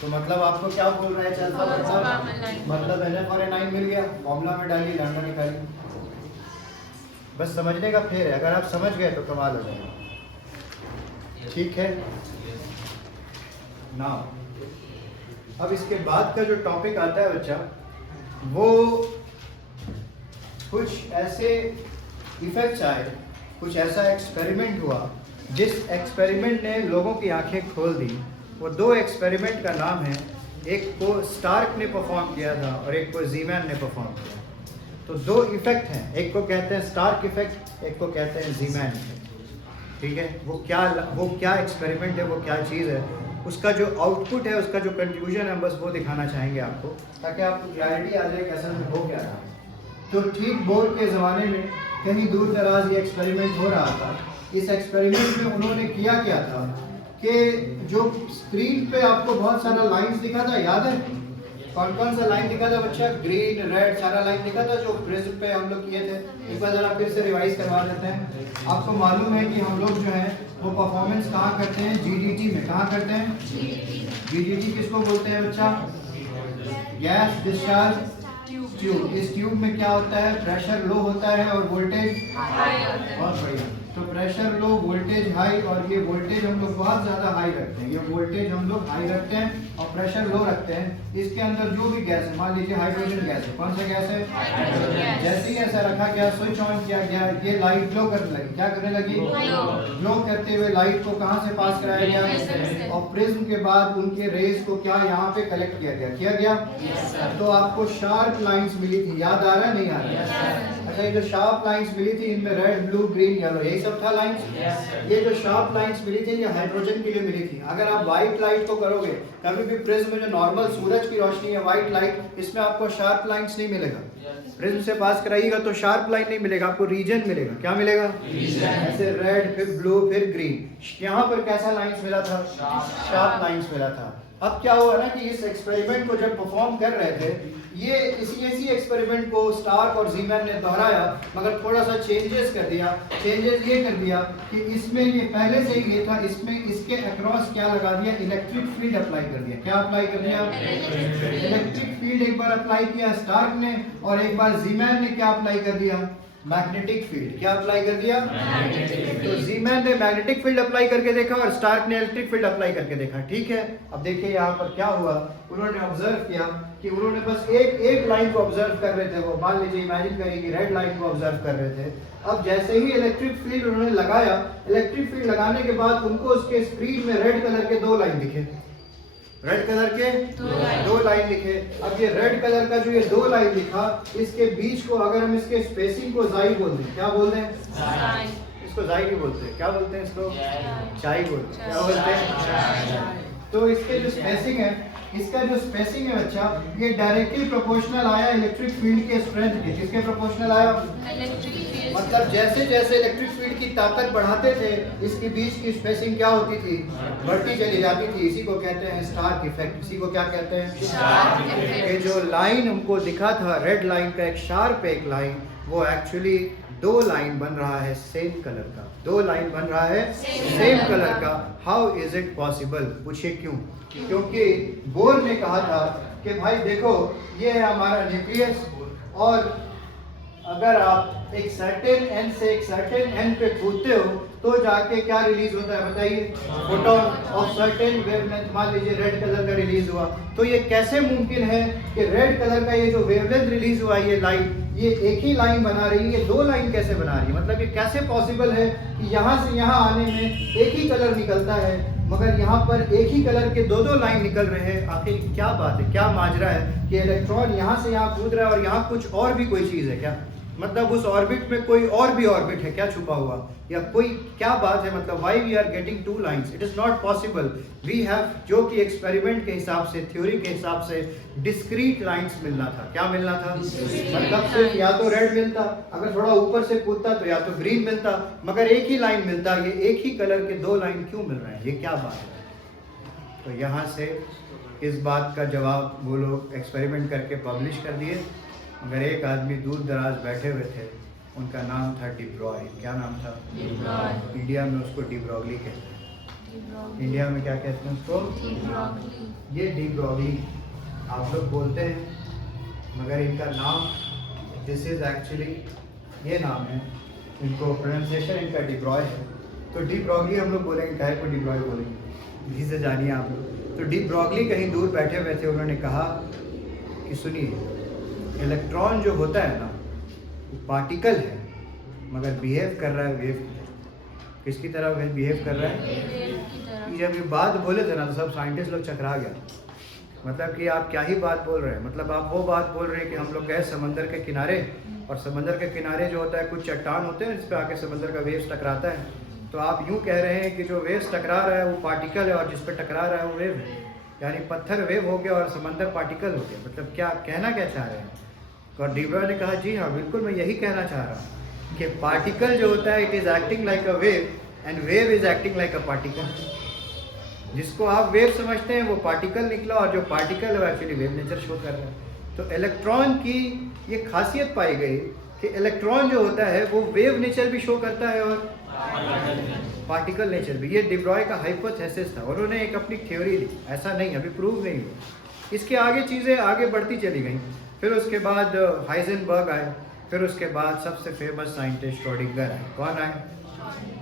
तो मतलब आपको क्या बोल रहा है? h अल्फा मतलब NF और NI मिल गया, फॉर्मूला में डालिए, लैम्डा निकालिए। बस समझने का फेर है, अगर आप समझ गए तो कमाल हो जाएगा। ठीक है ना। अब इसके बाद का जो टॉपिक आता है बच्चा, वो कुछ ऐसे इफेक्ट्स आए, कुछ ऐसा एक्सपेरिमेंट हुआ जिस एक्सपेरिमेंट ने लोगों की आंखें खोल दी। वो दो एक्सपेरिमेंट का नाम है, एक को स्टार्क ने परफॉर्म किया था और एक को जीमैन ने परफॉर्म किया। तो दो इफेक्ट हैं, एक को कहते हैं स्टार्क इफेक्ट, एक को कहते हैं जीमैन इफेक्ट। ठीक है, वो क्या एक्सपेरिमेंट है, वो क्या चीज़ है, उसका जो आउटपुट है, उसका जो कंक्लूजन है, बस वो दिखाना चाहेंगे आपको, ताकि आपको क्लैरिटी आ जाए कि असल में हो क्या रहा है। तो ठीक बोर्ड के ज़माने में कहीं दूर दराज ये एक्सपेरिमेंट हो रहा था। इस एक्सपेरिमेंट में उन्होंने किया क्या था कि जो स्क्रीन पे आपको बहुत सारा लाइन्स दिखा था, याद है? कौन कौन सा लाइन दिखा था बच्चा? ग्रीन, रेड, सारा लाइन दिखा था जो प्रिज्म पे हम लोग किए थे। एक बार जरा फिर से रिवाइज करवा देते हैं। आपको मालूम है कि हम लोग जो है वो परफॉर्मेंस कहाँ करते हैं? GDT में। कहाँ करते हैं? GDT किसको बोलते हैं बच्चा? Gas discharge tube. इस ट्यूब में क्या होता है? प्रेशर लो होता है और वोल्टेज हाई। बहुत बढ़िया। तो प्रेशर लो, वोल्टेज हाई, और ये वोल्टेज हम लोग बहुत ज़्यादा हाई रखते हैं, ये वोल्टेज हम लोग हाई रखते हैं और प्रेशर लो रखते हैं। इसके अंदर जो भी गैस है, मान लीजिए हाइड्रोजन गैस है, कौन सा गैस है? जैसे ही ऐसा रखा गया, स्विच ऑन किया गया, ये लाइट ग्लो करने लगी। क्या करने लगी? ग्लो करते हुए लाइट को कहाँ से पास कराया गया? और प्रिज्म के बाद उनके रेज को क्या यहाँ पे कलेक्ट किया गया? तो आपको शार्प लाइन्स मिली थी, याद आ रहा है नहीं आ रहा? अच्छा, ये जो शार्प लाइंस मिली थी, इनमें रेड, ब्लू, ग्रीन, येलो, यही सब था लाइंस। ये जो शार्प लाइंस मिली थी, ये हाइड्रोजन के लिए मिली थी। अगर आप व्हाइट लाइट को करोगे, कभी भी प्रिज्म में जो नॉर्मल सूरज की रोशनी है, व्हाइट लाइट, इसमें आपको शार्प लाइंस नहीं मिलेगा। प्रिज्म से पास कराइएगा तो शार्प लाइन नहीं मिलेगा, आपको रीजन मिलेगा। क्या मिलेगा? ऐसे रेड, फिर ब्लू, फिर ग्रीन। यहाँ पर कैसा लाइंस मिला था? शार्प लाइंस मिला था। अब क्या हुआ ना कि इस एक्सपेरिमेंट को जब परफॉर्म कर रहे थे, ये इसी एक्सपेरिमेंट को स्टार्क और जीमैन ने दोहराया, मगर थोड़ा सा चेंजेस कर दिया। चेंजेस ये कर दिया कि इसमें ये पहले से ही ये था, इसमें इसके अक्रॉस क्या लगा दिया? इलेक्ट्रिक फील्ड अप्लाई कर दिया। क्या अप्लाई कर दिया? इलेक्ट्रिक फील्ड एक बार अप्लाई किया स्टार्क ने, और एक बार जीमैन ने क्या अप्लाई कर दिया? Magnetic field. क्या अप्लाई कर दिया? तो जीमैन ने मैग्नेटिक फील्ड अप्लाई करके देखा और स्टार्क ने इलेक्ट्रिक फील्ड अप्लाई करके देखा। ठीक है, अब देखिए यहाँ पर क्या हुआ। उन्होंने ऑब्जर्व किया कि उन्होंने बस एक लाइन को ऑब्जर्व कर रहे थे। वो मान लीजिए, इमेजिन करिए कि रेड लाइन को ऑब्जर्व कर रहे थे। अब जैसे ही इलेक्ट्रिक फील्ड उन्होंने लगाया, इलेक्ट्रिक फील्ड लगाने के बाद उनको उसके स्क्रीन में रेड कलर के दो लाइन दिखे। रेड कलर के दो लाइन लिखे। अब ये रेड कलर का जो ये दो लाइन लिखा, इसके बीच को अगर हम इसके स्पेसिंग को जाई बोल दें, क्या बोल दें? इसको जाई नहीं बोलते, क्या बोलते हैं इसको? चाई बोलते हैं। क्या बोलते हैं? तो इसके जो स्पेसिंग है, इसका जो स्पेसिंग है बच्चा, ये डायरेक्टली प्रोपोर्शनल आया इलेक्ट्रिक फील्ड के स्ट्रेंथ के। किसके प्रोपोर्शनल आया? मतलब जैसे जैसे इलेक्ट्रिक फील्ड की ताकत बढ़ाते थे, इसके बीच की स्पेसिंग क्या होती थी? बढ़ती चली जाती थी। इसी को कहते हैं स्टार्क इफेक्ट। इसी को क्या कहते हैं? ये जो लाइन हमको दिखा था, रेड लाइन का एक शार्प एक लाइन, वो एक्चुअली दो लाइन बन रहा है सेम कलर का। दो लाइन बन रहा है सेम कलर का। How is it possible? पूछिए क्यों? क्योंकि बोर ने कहा था कि भाई देखो, ये है हमारा न्यूक्लियस, और अगर आप एक सर्टेन एन से एक सर्टेन एन पे कूदते हो तो जाके क्या रिलीज होता है बताइए? Photon of certain wavelength. मान लीजिए रेड कलर का रिलीज हुआ, तो ये कैसे मुमकिन है कि रेड कलर का ये जो वेवलेंथ रिलीज हुआ, ये लाइट, ये एक ही लाइन बना रही है, ये दो लाइन कैसे बना रही है? मतलब ये कैसे पॉसिबल है कि यहाँ से यहाँ आने में एक ही कलर निकलता है, मगर यहाँ पर एक ही कलर के दो लाइन निकल रहे हैं। आखिर क्या बात है, क्या माजरा है कि इलेक्ट्रॉन यहाँ से यहाँ कूद रहा है और यहाँ कुछ और भी कोई चीज़ है क्या? मतलब उस ऑर्बिट में कोई और भी ऑर्बिट है क्या छुपा हुआ, या कोई क्या बात है? मतलब why we are getting two lines? It is not possible. We have, जो कि एक्सपेरिमेंट के हिसाब से, थ्योरी के हिसाब से डिस्क्रीट लाइंस मिलना था। क्या मिलना था? मतलब सिर्फ या तो रेड मिलता, अगर थोड़ा ऊपर से कूदता तो या तो ग्रीन मिलता, मगर एक ही लाइन मिलता। ये एक ही कलर के दो लाइन क्यों मिल रहे हैं? ये क्या बात है? तो यहाँ से इस बात का जवाब वो लोग एक्सपेरिमेंट करके पब्लिश कर दिए। मगर एक आदमी दूर दराज बैठे हुए थे, उनका नाम था डी ब्रॉय। क्या नाम था? इंडिया में उसको डी ब्रॉगली कहते हैं। इंडिया में क्या कहते हैं उसको? ये डी ब्रॉगली आप लोग बोलते हैं, मगर इनका नाम, दिस इज एक्चुअली, ये नाम है, इनको प्रोनाउंसिएशन इनका डी ब्रॉय है। तो डी ब्रॉगली हम लोग बोलेंगे, काहे को डी ब्रॉय बोलेंगे, इसी से जानिए आप लोग। तो डी ब्रॉगली कहीं दूर बैठे हुए थे, उन्होंने कहा कि सुनिए, इलेक्ट्रॉन जो होता है ना, वो पार्टिकल है, मगर बिहेव कर रहा है वेव की तरह। किसकी तरह बिहेव कर रहा है? जब ये बात बोले थे ना तो सब साइंटिस्ट लोग चकरा गया। मतलब कि आप क्या ही बात बोल रहे हैं, मतलब आप वो बात बोल रहे हैं कि हम लोग गए समंदर के किनारे, और समंदर के किनारे जो होता है कुछ चट्टान होते हैं जिस पे आके समंदर का वेव्स टकराता है, तो आप यूँ कह रहे हैं कि जो वेव्स टकरा रहा है वो पार्टिकल है और जिस पे टकरा रहा है वो वेव है, यानी पत्थर वेव हो गया और समंदर पार्टिकल हो गया। मतलब क्या कहना क्या चाह रहे हैं? और डी ब्रॉय ने कहा जी हाँ बिल्कुल, मैं यही कहना चाह रहा हूँ कि पार्टिकल जो होता है it is acting like a wave and wave is acting like a particle. जिसको आप वेव समझते हैं वो पार्टिकल निकला, और जो पार्टिकल है वो एक्चुअली वेव नेचर शो कर रहा है। तो इलेक्ट्रॉन की ये खासियत पाई गई कि इलेक्ट्रॉन जो होता है वो वेव नेचर भी शो करता है और पार्टिकल नेचर भी। ये डी ब्रॉय का हाइपोथेसिस था, उन्होंने एक अपनी थ्योरी दी, ऐसा नहीं, अभी प्रूव नहीं हुआ। इसके आगे चीज़ें आगे बढ़ती चली गई। फिर उसके बाद हाइजेनबर्ग आए, फिर उसके बाद सबसे फेमस साइंटिस्ट श्रोडिंगर आए। कौन आए?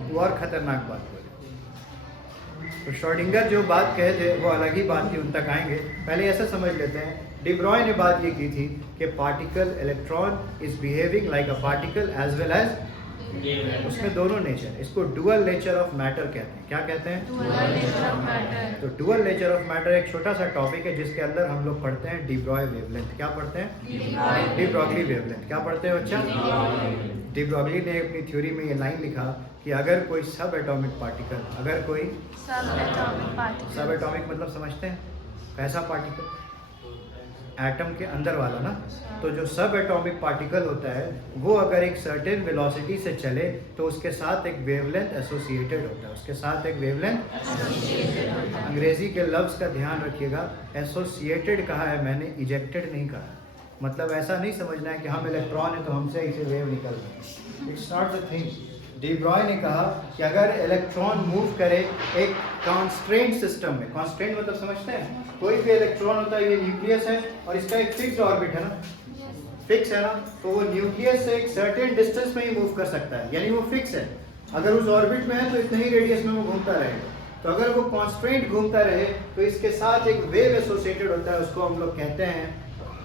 वो और ख़तरनाक बात बोले। तो श्रोडिंगर जो बात कहे थे वो अलग ही बात थी, उन तक आएंगे। पहले ऐसा समझ लेते हैं, डी ब्रॉय ने बात ये की थी कि particle, electron is behaving like a particle as well as, उसमें दोनों नेचर, इसको डुअल नेचर ऑफ मैटर कहते हैं। क्या कहते हैं? Dual nature of matter. तो डुअल नेचर ऑफ मैटर एक छोटा सा टॉपिक है जिसके अंदर हम लोग पढ़ते हैं डी ब्रॉय वेवलेंथ। क्या पढ़ते हैं? De Broglie wavelength. क्या पढ़ते हैं बच्चा? डी ब्रॉगली ने अपनी थ्योरी में ये लाइन लिखा कि अगर कोई सब एटॉमिक पार्टिकल, अगर कोई सब एटॉमिक मतलब समझते हैं कैसा पार्टिकल? एटम के अंदर वाला ना। तो जो सब एटॉमिक पार्टिकल होता है वो अगर एक सर्टेन वेलोसिटी से चले तो उसके साथ एक वेवलेंथ एसोसिएटेड होता है, उसके साथ एक वेवलेंथ एसोसिएटेड। अंग्रेजी के लफ्ज़ का ध्यान रखिएगा, एसोसिएटेड कहा है मैंने, इजेक्टेड नहीं कहा। मतलब ऐसा नहीं समझना है कि हम इलेक्ट्रॉन है तो हमसे इसे वेव निकल रहे हैं, it's not the thing. D Broglie ने कहा कि अगर इलेक्ट्रॉन मूव करे एक कॉन्स्ट्रेंट सिस्टम में, कॉन्स्ट्रेंट मतलब समझते हैं, कोई भी इलेक्ट्रॉन होता है, ये न्यूक्लियस है और इसका एक फिक्स ऑर्बिट है ना, फिक्स है ना, तो वो न्यूक्लियस से एक सर्टेन डिस्टेंस में ही मूव कर सकता है, यानी वो फिक्स है। अगर उस ऑर्बिट में है तो इतने ही रेडियस में वो घूमता रहेगा। तो अगर वो कॉन्स्ट्रेंट घूमता रहे तो इसके साथ एक वेव एसोसिएटेड होता है, उसको हम लोग कहते हैं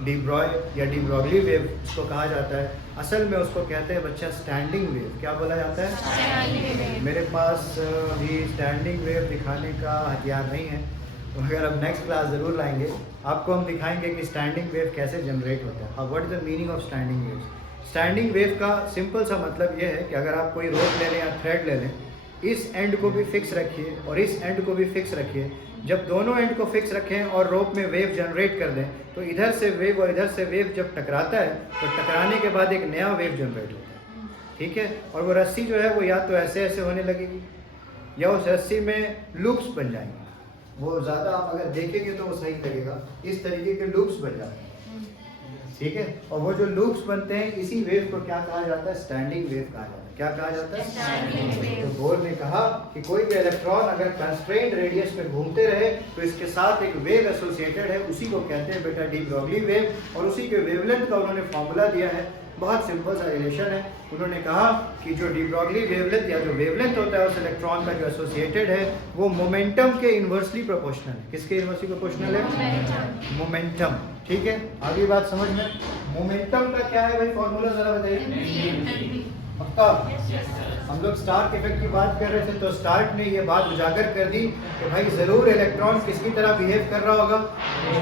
डी ब्रॉय या डी ब्रॉगली वेव इसको कहा जाता है। असल में उसको कहते हैं बच्चा स्टैंडिंग वेव। क्या बोला जाता है? मेरे पास भी स्टैंडिंग वेव दिखाने का हथियार नहीं है, तो अगर अब नेक्स्ट क्लास ज़रूर लाएंगे आपको, हम दिखाएंगे कि स्टैंडिंग वेव कैसे जनरेट होता है। What is the meaning of standing wave? Standing wave का सिंपल सा मतलब ये है कि अगर आप कोई रोप ले लें या थ्रेड ले लें, इस एंड को भी फिक्स रखिए और इस एंड को भी फिक्स रखिए। जब दोनों एंड को फिक्स रखें और रोप में वेव जनरेट कर दें तो इधर से वेव और इधर से वेव जब टकराता है तो टकराने के बाद एक नया वेव जनरेट होता है, ठीक है। और वो रस्सी जो है वो या तो ऐसे ऐसे होने लगेगी या उस रस्सी में लूप्स बन जाएंगे। वो ज़्यादा आप अगर देखेंगे तो वो सही लगेगा, इस तरीके के लूप्स बन जाते हैं, ठीक है। और वो जो लूप्स बनते हैं इसी वेव को क्या कहा जाता है? स्टैंडिंग वेव कहा जाता है। क्या कहा जाता है? Standing wave. तो बोर ने कहा कि कोई भी इलेक्ट्रॉन अगर कंस्ट्रेंट रेडियस में घूमते रहे तो इसके साथ एक वेव एसोसिएटेड है, उसी को कहते हैं बेटा डी ब्रॉगली वेव। और उसी के वेवलेंथ का उन्होंने फॉर्मूला दिया है, बहुत सिंपल सा रिलेशन है। उन्होंने कहा कि जो डी ब्रॉगली वेवलेंथ या जो वेवलेंथ होता है उस इलेक्ट्रॉन का जो एसोसिएटेड है वो मोमेंटम के इन्वर्सली प्रोपोर्शनल है। किसके इन्वर्सली प्रोपोर्शनल है? मोमेंटम, ठीक है। आगे बात समझ में, मोमेंटम का क्या है भाई फॉर्मूला, जरा बताइए। पक्का? Yes, sir. हम लोग स्टार्क इफेक्ट की बात कर रहे थे, तो स्टार्क ने ये बात उजागर कर दी कि भाई ज़रूर इलेक्ट्रॉन किसकी तरह बिहेव कर रहा होगा,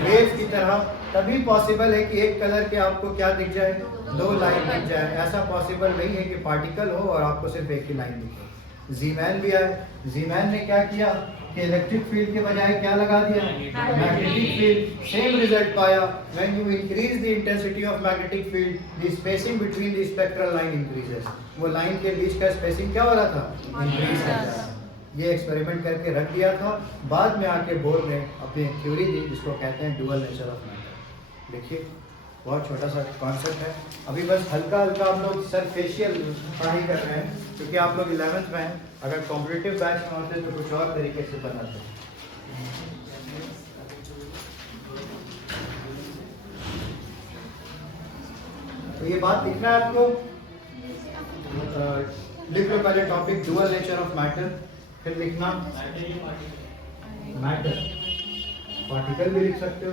वेव की तरह। तभी पॉसिबल है कि एक कलर के आपको क्या दिख जाए, दो लाइन दिख जाए। ऐसा पॉसिबल नहीं है कि पार्टिकल हो और आपको सिर्फ एक ही लाइन दिखे। जीमैन भी आए, जीमैन ने क्या किया कि इलेक्ट्रिक फील्ड के बजाय क्या लगा दिया, मैग्नेटिक फील्ड। सेम रिजल्ट पाया। When you increase the intensity of magnetic field, the spacing between the spectral line increases. वो लाइन के बीच का स्पेसिंग क्या हो रहा था, इंक्रीज कर रहा था। ये एक्सपेरिमेंट करके रख दिया था। बाद में आके बोर ने अपनी थ्योरी दी जिसको कहते हैं डुअल नेचर ऑफ मैटर। देखिए बहुत छोटा सा कॉन्सेप्ट है। अभी बस हल्का हल्का आप लोग सर फेशियल पढ़ाई कर रहे हैं, क्योंकि आप लोग 11th में हैं। अगर कॉम्पिटिटिव बैच में होते तो कुछ और तरीके से बनाते। तो ये बात लिखना है आपको। लिख लो पहले topic dual nature of matter, फिर लिखना मैटर। पार्टिकल भी लिख सकते हो।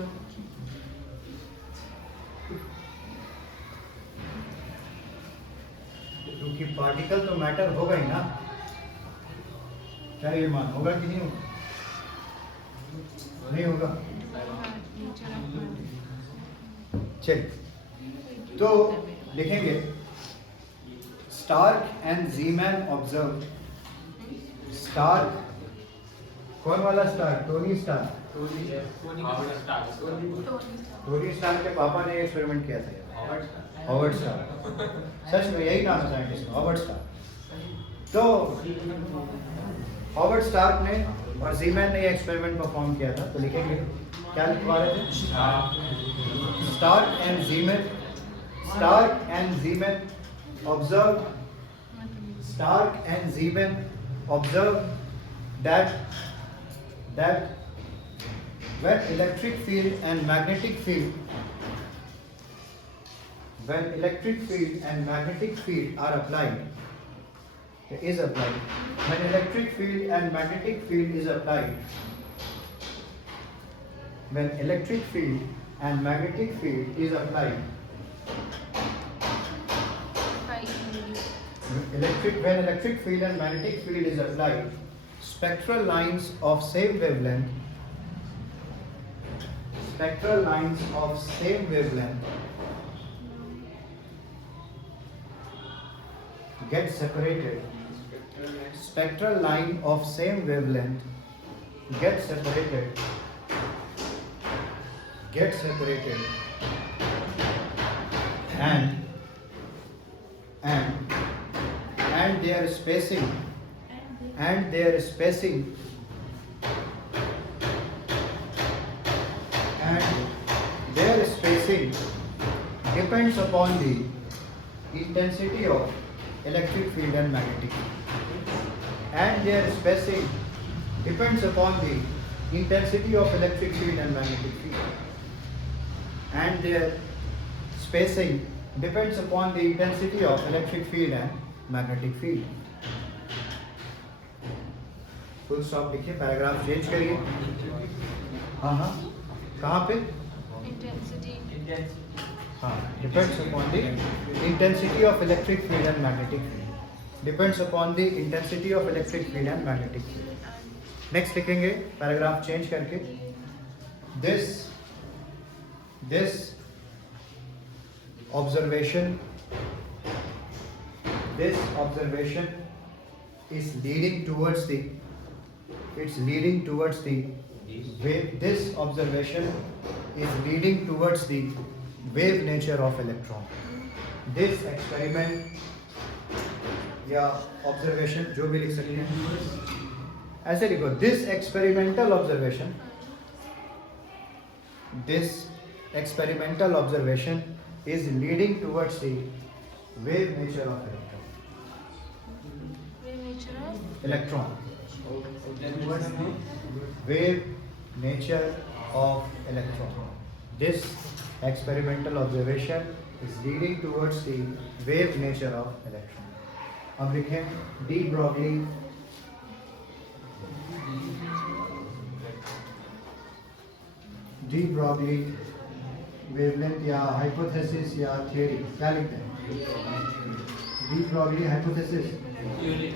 क्योंकि पार्टिकल तो मैटर होगा ही ना। क्या ये मान होगा कि नहीं होगा? नहीं होगा। चलिए तो लिखेंगे Stark and Zeeman observe. Stark कौन वाला Stark? Tony Stark. Tony Stark के पापा ने एक्सपेरिमेंट किया था, हॉवर्ड स्टार्क। सच में यही नाम है साइंटिस्ट, हॉवर्ड स्टार्क। तो हॉवर्ड स्टार्क ने और जीमैन ने ये एक्सपेरिमेंट परफॉर्म किया था। तो लिखेंगे क्या लिखवा रहे थे? Stark and Zeeman, Stark and Zeeman observe, Stark and Zeeman observe that when electric field and magnetic field, when electric field and magnetic field are applied, is applied, when electric field and magnetic field is applied, when electric field and magnetic field is applied, when electric field and magnetic field is applied, spectral lines of same wavelength, spectral lines of same wavelength get separated. Spectral line of same wavelength get separated, and their spacing depends upon the intensity of electric field and magnetic field. And their spacing depends upon the intensity of electric field and magnetic field. And their spacing depends upon the intensity of electric field and magnetic field. Full stop लिखिए, paragraph change करिए। हाँ कहाँ पे? हाँ, depends upon the intensity of electric field and magnetic field. Depends upon the intensity of electric field and magnetic field. Next लिखेंगे paragraph change करके, this observation is leading towards the wave. This observation is leading towards the wave nature of electron. This experiment या observation जो भी लिख सकते हैं, ऐसे लिखो, this experimental observation is leading towards the wave nature of electron. Wave nature of electron. This experimental observation is leading towards the wave nature of electron. अब लिखें डी ब्रॉगली वेवलेंथ या हाइपोथेसिस या थियरी, क्या लिखते हैं? De Broglie hypothesis. Theory.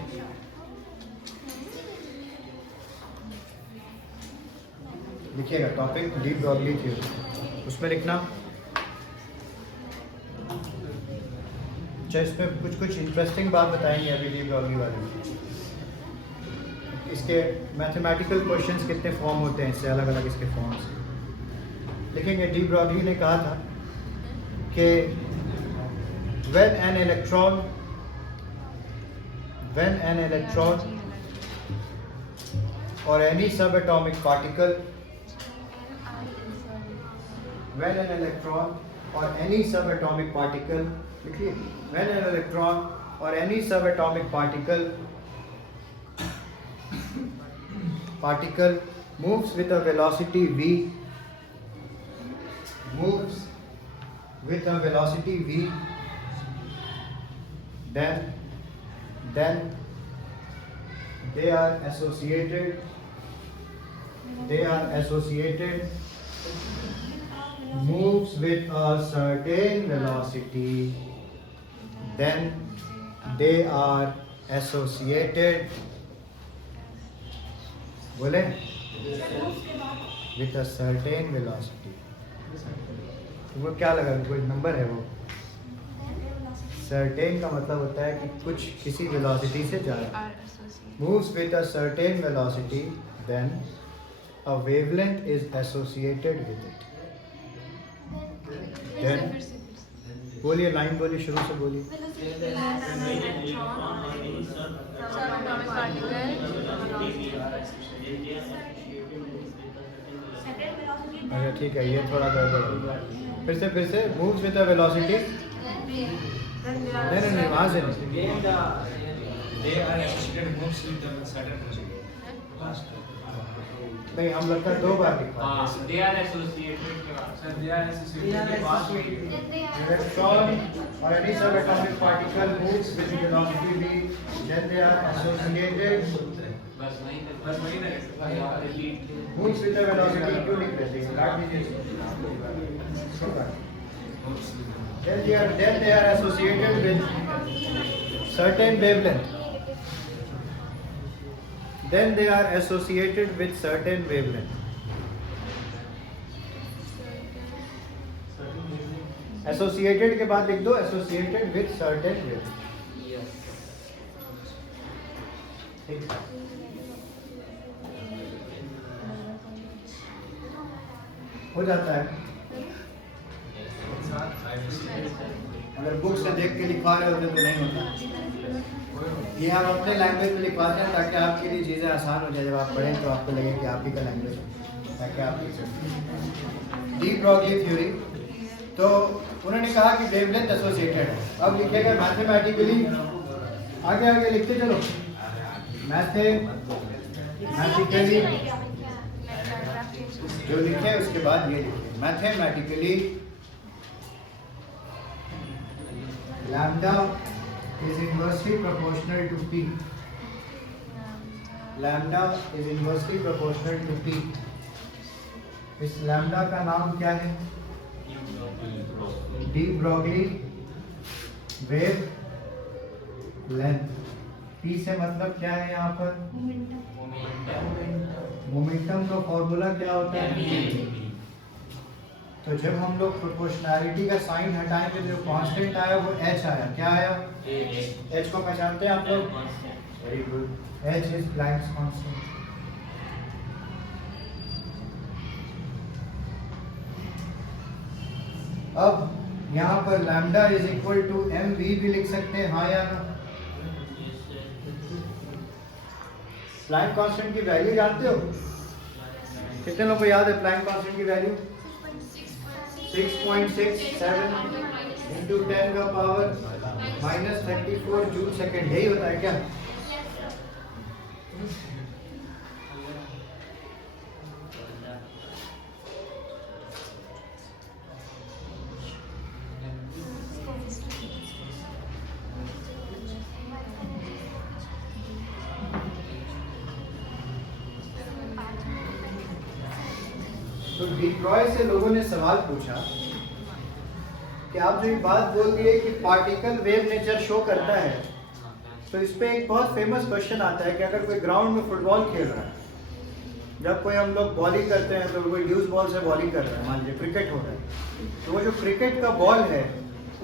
लिखिएगा topic de Broglie theory, उसमें लिखना। अच्छा, इसमें कुछ इंटरेस्टिंग बात बताएंगे अभी डी ब्रॉगली वाले में। इसके मैथमेटिकल क्वेश्चंस कितने फॉर्म होते हैं, इससे अलग अलग इसके फॉर्म्स लिखेंगे। डी ब्रॉगली ने कहा था कि when an electron or any subatomic particle when an electron or any subatomic particle लिखिए, when an electron or any subatomic particle moves with a velocity v, then they are associated moves with a certain velocity, then they are associated बोले with a certain velocity। तो वो क्या लगा, कोई number है वो? certain का मतलब होता है कि कुछ किसी वेलोसिटी से जा रहा है। moves with a certain velocity, then a wavelength is associated with it। then बोलिए, लाइन बोलिए, शुरू से बोलिए। अच्छा ठीक है, ये थोड़ा गड़बड़ हो गया। फिर से moves with a velocity, नहीं वहाँ से नहीं। They are associated moves with the certain velocity. नहीं, हम लगता है 2 बार लिखा। They are associated. Sir, they are associated. Electron or any subatomic particle moves with velocity v, then they are associated बस वही ना। moves with a velocity क्यों लिख रहे थे, काट दीजिए। then they are associated with certain wavelength। then they are associated with certain wavelength। associated के बाद लिख दो associated with certain wavelength। ठीक है। हो जाता है। अगर बुक से देख के लिखवा रहे होते तो नहीं होता। ये हम अपने लैंग्वेज में लिखवाते हैं ताकि आपके लिए चीज़ें आसान हो जाए। जब आप पढ़ें तो आपको लगे कि आप ही का लैंग्वेज है, ताकि आप लिख सकते। डी ब्रॉगली थ्योरी, तो उन्होंने कहा कि वेवलेंथ एसोसिएटेड है। अब लिखेगा मैथमेटिकली, आगे लिखते चलो। मैथमेटिकली जो लिखे उसके बाद ये लिखे, mathematically lambda is inversely proportional to p। Lambda is inversely proportional to p। इस लैम्डा का नाम क्या है? De Broglie wave length. p से मतलब क्या है यहाँ पर? मोमेंटम का फॉर्मूला क्या होता है? तो जब हम लोग प्रोपोर्शनैलिटी का साइन हटाएंगे तो जो कांस्टेंट आया वो h आया। क्या आया? h को पहचानते हैं आप लोग? Very good, h is Planck's constant. अब यहाँ पर lambda is equal to mv भी लिख सकते हैं, हाँ या ना? प्लैंक कांस्टेंट की वैल्यू जानते हो? कितने लोगों को याद है प्लैंक कांस्टेंट की वैल्यू? 6.67 इंटू 10 का पावर -34 जूल सेकेंड। यही होता है क्या? तो डिट्रॉय से लोगों ने सवाल पूछा कि कि आप जो ये बात बोल दिए कि पार्टिकल वेव नेचर शो करता है, तो इस पे एक बहुत फेमस क्वेश्चन आता है कि अगर कोई ग्राउंड में फुटबॉल खेल रहा है, जब कोई हम लोग बॉलिंग करते हैं तो कोई ड्यूस बॉल से बॉलिंग कर रहा है, मान लीजिए क्रिकेट हो रहा है, तो वो जो क्रिकेट का बॉल है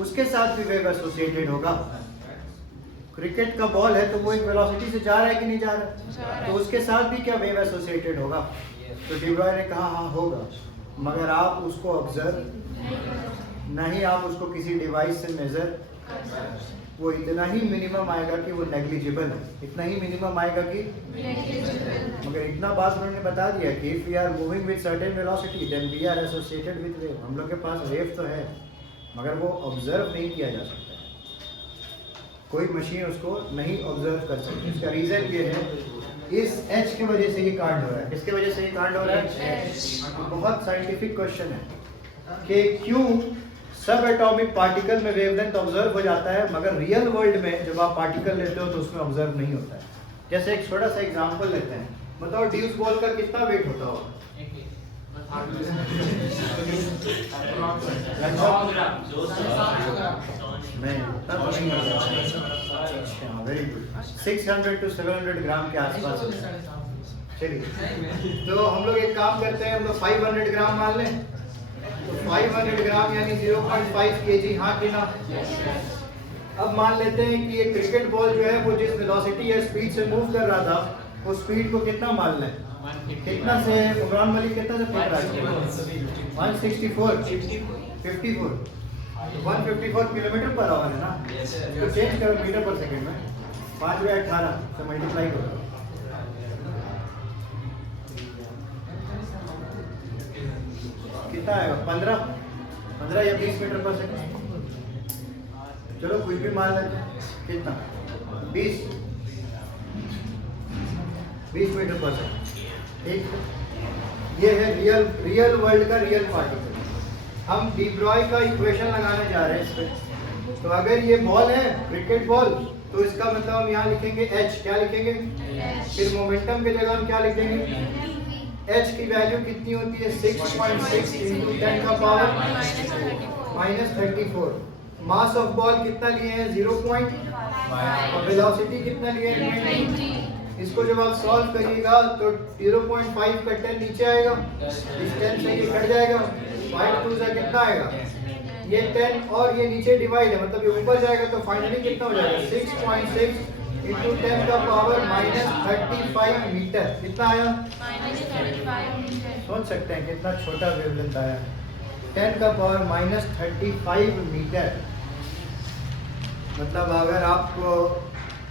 उसके साथ भी वेव एसोसिएटेड होगा। क्रिकेट का बॉल है तो वो एक वेलोसिटी से जा रहा है कि नहीं जा रहा है, तो उसके साथ भी क्या वेव एसोसिएटेड होगा? तो डी ब्रॉय ने कहा हाँ होगा, मगर आप उसको ऑब्जर्व नहीं, आप उसको किसी डिवाइस से मेजर, वो इतना ही मिनिमम आएगा कि वो नेग्लिजिबल है, इतना ही मिनिमम आएगा कि मगर इतना बात उन्होंने बता दिया कि if we are moving with certain velocity then we are associated with wave. हम लोग के पास वेव तो है मगर वो ऑब्जर्व नहीं किया जा सकता है, कोई मशीन उसको नहीं ऑब्जर्व कर सकती। इसका रीजन ये है, इस एच की वजह से ये कांड हो रहा है। किसके वजह से ये कांड हो रहा है? बहुत साइंटिफिक क्वेश्चन है कि क्यों सब एटॉमिक पार्टिकल में वेवलेंथ ऑब्जर्व हो जाता है मगर रियल वर्ल्ड में जब आप पार्टिकल लेते हो तो उसमें ऑब्जर्व नहीं होता है। जैसे एक छोटा सा एग्जांपल लेते हैं, बताओ ड्यूस बॉल का कितना वेट होता होगा? वेरी गुड, 600 to 700 ग्राम के आसपास। चलिए तो हम लोग एक काम करते हैं, हम लोग 500 ग्राम मान लें, तो 500 ग्राम यानी 0.5 kg, हाँ कि ना? अब मान लेते हैं कि ये क्रिकेट बॉल जो है वो जिस वेलोसिटी या स्पीड से मूव कर रहा था, वो स्पीड को कितना मान लें? कितना से उमरान मलिक कितना से फेंक रहा है? 164, 54, 154 किलोमीटर पर आवर है ना, तो चेंज करो मीटर पर सेकंड में, 5/18 से मल्टीप्लाई करो, कितना आएगा? 15 या 20 मीटर पर सेकंड। चलो कुछ भी मान लेते हैं, कितना? 20 मीटर पर सेकंड। ठीक, ये है रियल वर्ल्ड का रियल पार्टिकल। हम डी ब्रॉय का इक्वेशन लगाने जा रहे हैं इस पे। तो अगर ये बॉल है क्रिकेट बॉल, तो इसका मतलब हम यहाँ लिखेंगे h, क्या लिखेंगे? फिर मोमेंटम की जगह हम क्या लिखेंगे? h की वैल्यू कितनी होती है? 6.6 into 10 का पावर -34। मास ऑफ बॉल कितना लिए हैं? 0.5 और वेलोसिटी कितना लिए हैं? 20। इसको जब आप सॉल्व करिएगा तो 0.5 का 10 नीचे आएगा, इस 10 से ये कट जाएगा, 5 2 से कितना आएगा? ये 10 और ये नीचे डिवाइड है, मतलब ये ऊपर जाएगा तो फाइनली कितना हो जाएगा? 6.6 into 10 का पावर -35 मीटर। कितना आया? -35 मीटर। सोच सकते हैं कितना छोटा वेवलेंथ आया, 10 का पावर -35 मीटर। मतलब अगर आपको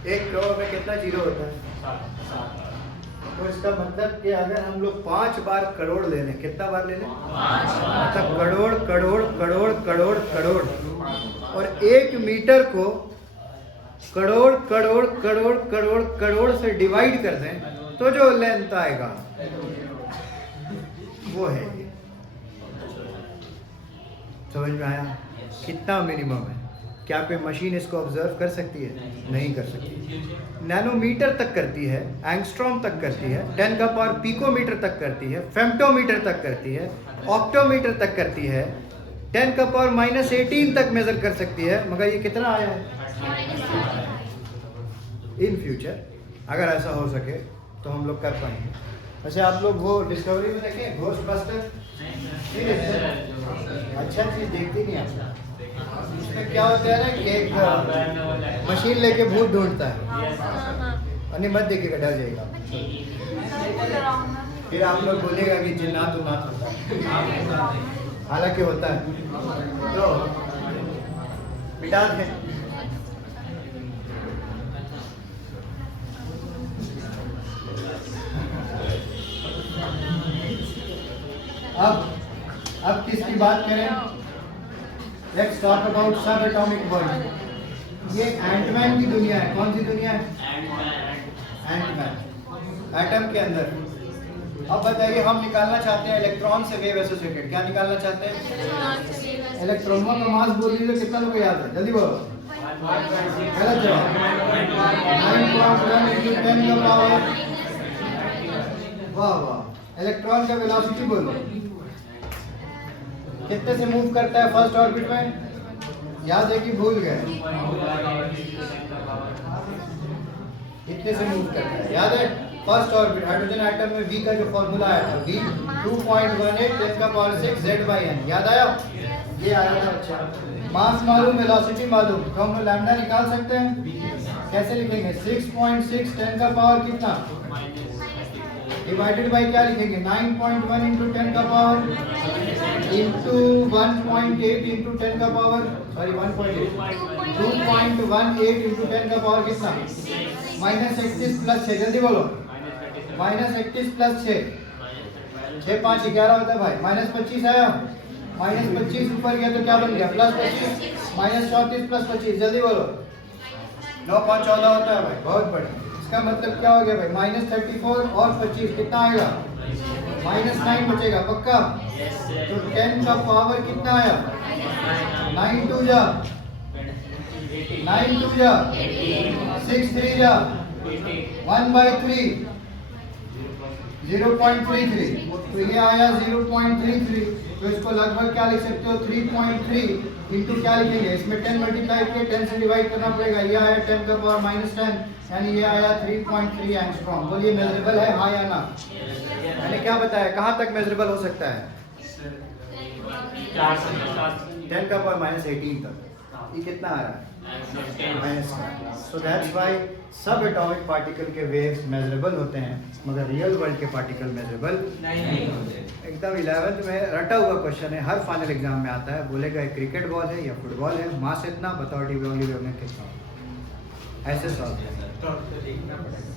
1 करोड़ में कितना जीरो होता है? तो इसका मतलब कि अगर हम लोग 5 बार करोड़ ले लें, कितना बार ले लें? 5 बार। मतलब करोड़ करोड़ करोड़ करोड़ करोड़, और 1 मीटर को करोड़ करोड़ करोड़ करोड़ करोड़ से डिवाइड कर दें तो जो लेंथ आएगा वो है ये। समझ में आया? कितना मिनिमम है? क्या कोई मशीन इसको ऑब्जर्व कर सकती है? नहीं कर सकती। नैनोमीटर तक करती है, एंगस्ट्रॉम तक करती है, 10 का पावर पिकोमीटर तक करती है, फेम्टोमीटर तक करती है, ऑक्टोमीटर तक करती है, 10 का पावर -18 तक मेजर कर सकती है। मगर ये कितना आया है? इन फ्यूचर अगर ऐसा हो सके तो हम लोग कर पाएंगे। वैसे आप लोग वो डिस्कवरी में देखें, घोस्टबस्टर, अच्छा चीज देखती नहीं आप। इसमें क्या होता है ना कि एक मशीन लेके भूत ढूंढता है, और मत देखिएगा, डर जाएगा, फिर आप लोग बोलेगा कि जिन्नात उन्नात होता है, हालांकि होता है, तो मिटा दें। अब किसकी बात करें? लेट्स टॉक अबाउट सब एटॉमिक वर्ल्ड। ये एंटमैन की दुनिया है। कौन सी दुनिया है? एंटमैन, एटम के अंदर। अब बताइए, हम निकालना चाहते हैं इलेक्ट्रॉन से वेव एसोसिएटेड। क्या निकालना चाहते हैं? इलेक्ट्रॉनों का मास बोल दीजिए, कितना लोग याद है? जल्दी बोलो। गलत जवाब। 9.1 into 10 का पावर। वाह वाह। इलेक्ट्रॉन का वेलोसिटी बोलो, कितने से मूव करता है फर्स्ट ऑर्बिट में? याद है कि भूल गए? इतने से मूव करता है, याद है? फर्स्ट ऑर्बिट हाइड्रोजन एटम में V का जो फॉर्मूला आया था, V 2.18 10 का पावर 6 Z/n, याद आया? ये आया था। अच्छा, मास मालूम, वेलोसिटी मालूम, तो हम लोग लैम्डा निकाल सकते हैं। कैसे लिखेंगे? 6.6 10 का पावर कितना डिवाइडेड बाय क्या लिखेंगे? 9.1 इंटू 10 का पावर इंटू 1.8 इंटू 10 का पावर, सॉरी 1.8, 2.18 इंटू 10 का पावर कितना? -31 प्लस 6, जल्दी बोलो। -31 प्लस 6, 6 5 11 होता है भाई। -25 आया, -25 ऊपर गया तो क्या बन गया? +25, -34 प्लस 25, जल्दी बोलो। 9 5 14 होता है भाई, बहुत बढ़िया। इसका मतलब क्या हो गया भाई? -34 और 25 कितना आएगा? -9 बचेगा, पक्का? तो 10 का पावर कितना आया? 9 2 जा 9 2 जा 6 3 जा 1/3 0.33, तो ये आया 0.33। तो इसको लगभग क्या लिख सकते हो? 3.3 इंटू क्या लिखेंगे? इसमें 10 मल्टीप्लाई किए 10 से डिवाइड करना पड़ेगा। ये आया 10 का पावर -10, यानी ये आया 3.3 एंगस्ट्रॉम। बोलिए मेजरेबल है, हाँ या ना? मैंने क्या बताया, कहाँ तक मेजरेबल हो सकता है? 10 का पावर -18 तक। ये कितना आ रहा है? सो दैट्स व्हाई सब एटॉमिक पार्टिकल के वेव्स मेजरेबल होते हैं, मगर रियल वर्ल्ड के पार्टिकल मेजरेबल नहीं होते। एकदम 11th में रटा हुआ क्वेश्चन है, हर फाइनल एग्जाम में आता है। बोलेगा क्रिकेट बॉल है या फुटबॉल है, मास इतना, बताओ डी ब्रॉगली वेव में कितना, ऐसे सॉल्व देखना पड़ेगा।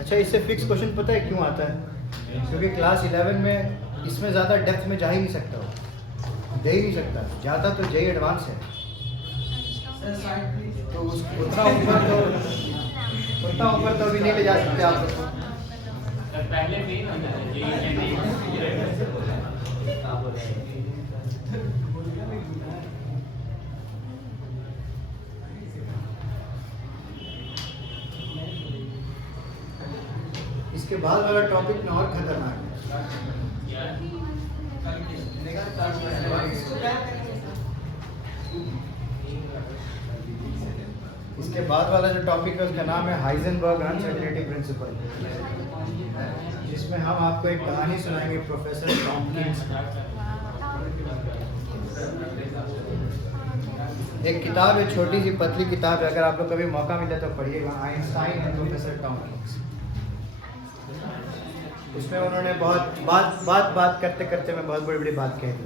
अच्छा, इससे फिक्स क्वेश्चन पता है क्यों आता है? क्योंकि क्लास 11 में इसमें ज़्यादा डेप्थ में जा ही नहीं सकता, वो दे ही नहीं सकता। ज़्यादा तो जेई एडवांस है, तो उतना ऊपर तो अभी नहीं ले जा सकते आप। इसके बाद वाला टॉपिक में और खतरनाक है। इसके बाद वाला जो टॉपिक है उसका नाम है हाइजेनबर्ग अनसर्टेनिटी प्रिंसिपल, जिसमें हम आपको एक कहानी सुनाएंगे प्रोफेसर टॉमकिंस। एक किताब है, छोटी सी पतली किताब है, अगर आप लोग कभी मौका मिले तो पढ़िएगा, आइंस्टाइन एंड प्रोफेसर टॉमकिंस। उसमें उन्होंने बहुत बात करते करते मैं बहुत बड़ी बड़ी बात कह दी।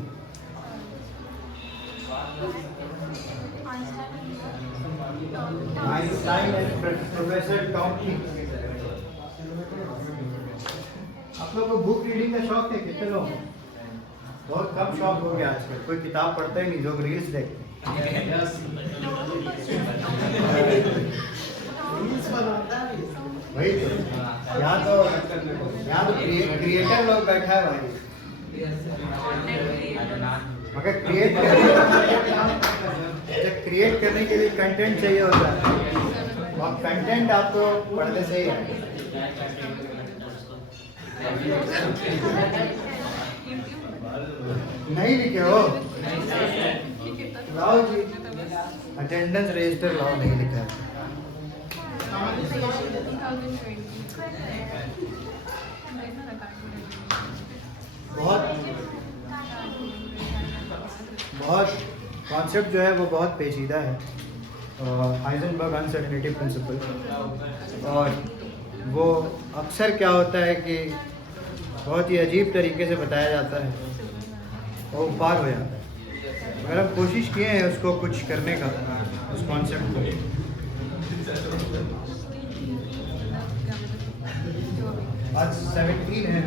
Einstein and professor Tompkins. आप लोगों को बुक रीडिंग का शौक है? कितने लोग? बहुत कम शौक हो गया आजकल, कोई किताब पढ़ता ही नहीं, लोग रील्स देखते हैं। वही तो, यहाँ तो क्रिएटर लोग बैठा है भाई, मगर क्रिएट करने के लिए कंटेंट चाहिए होता है, और कंटेंट आपको पढ़ने से ही आएगा। नहीं लिखे हो? लाओ जी, अटेंडेंस रजिस्टर लाओ, नहीं लिखा है। बहुत कॉन्सेप्ट जो है वो बहुत पेचीदा है, हाइजेनबर्ग अनसर्टेनिटी प्रिंसिपल। और वो अक्सर क्या होता है कि बहुत ही अजीब तरीके से बताया जाता है और पार हो जाता है। अगर हम कोशिश किए हैं उसको कुछ करने का, उस कॉन्सेप्ट को, आज 17 है।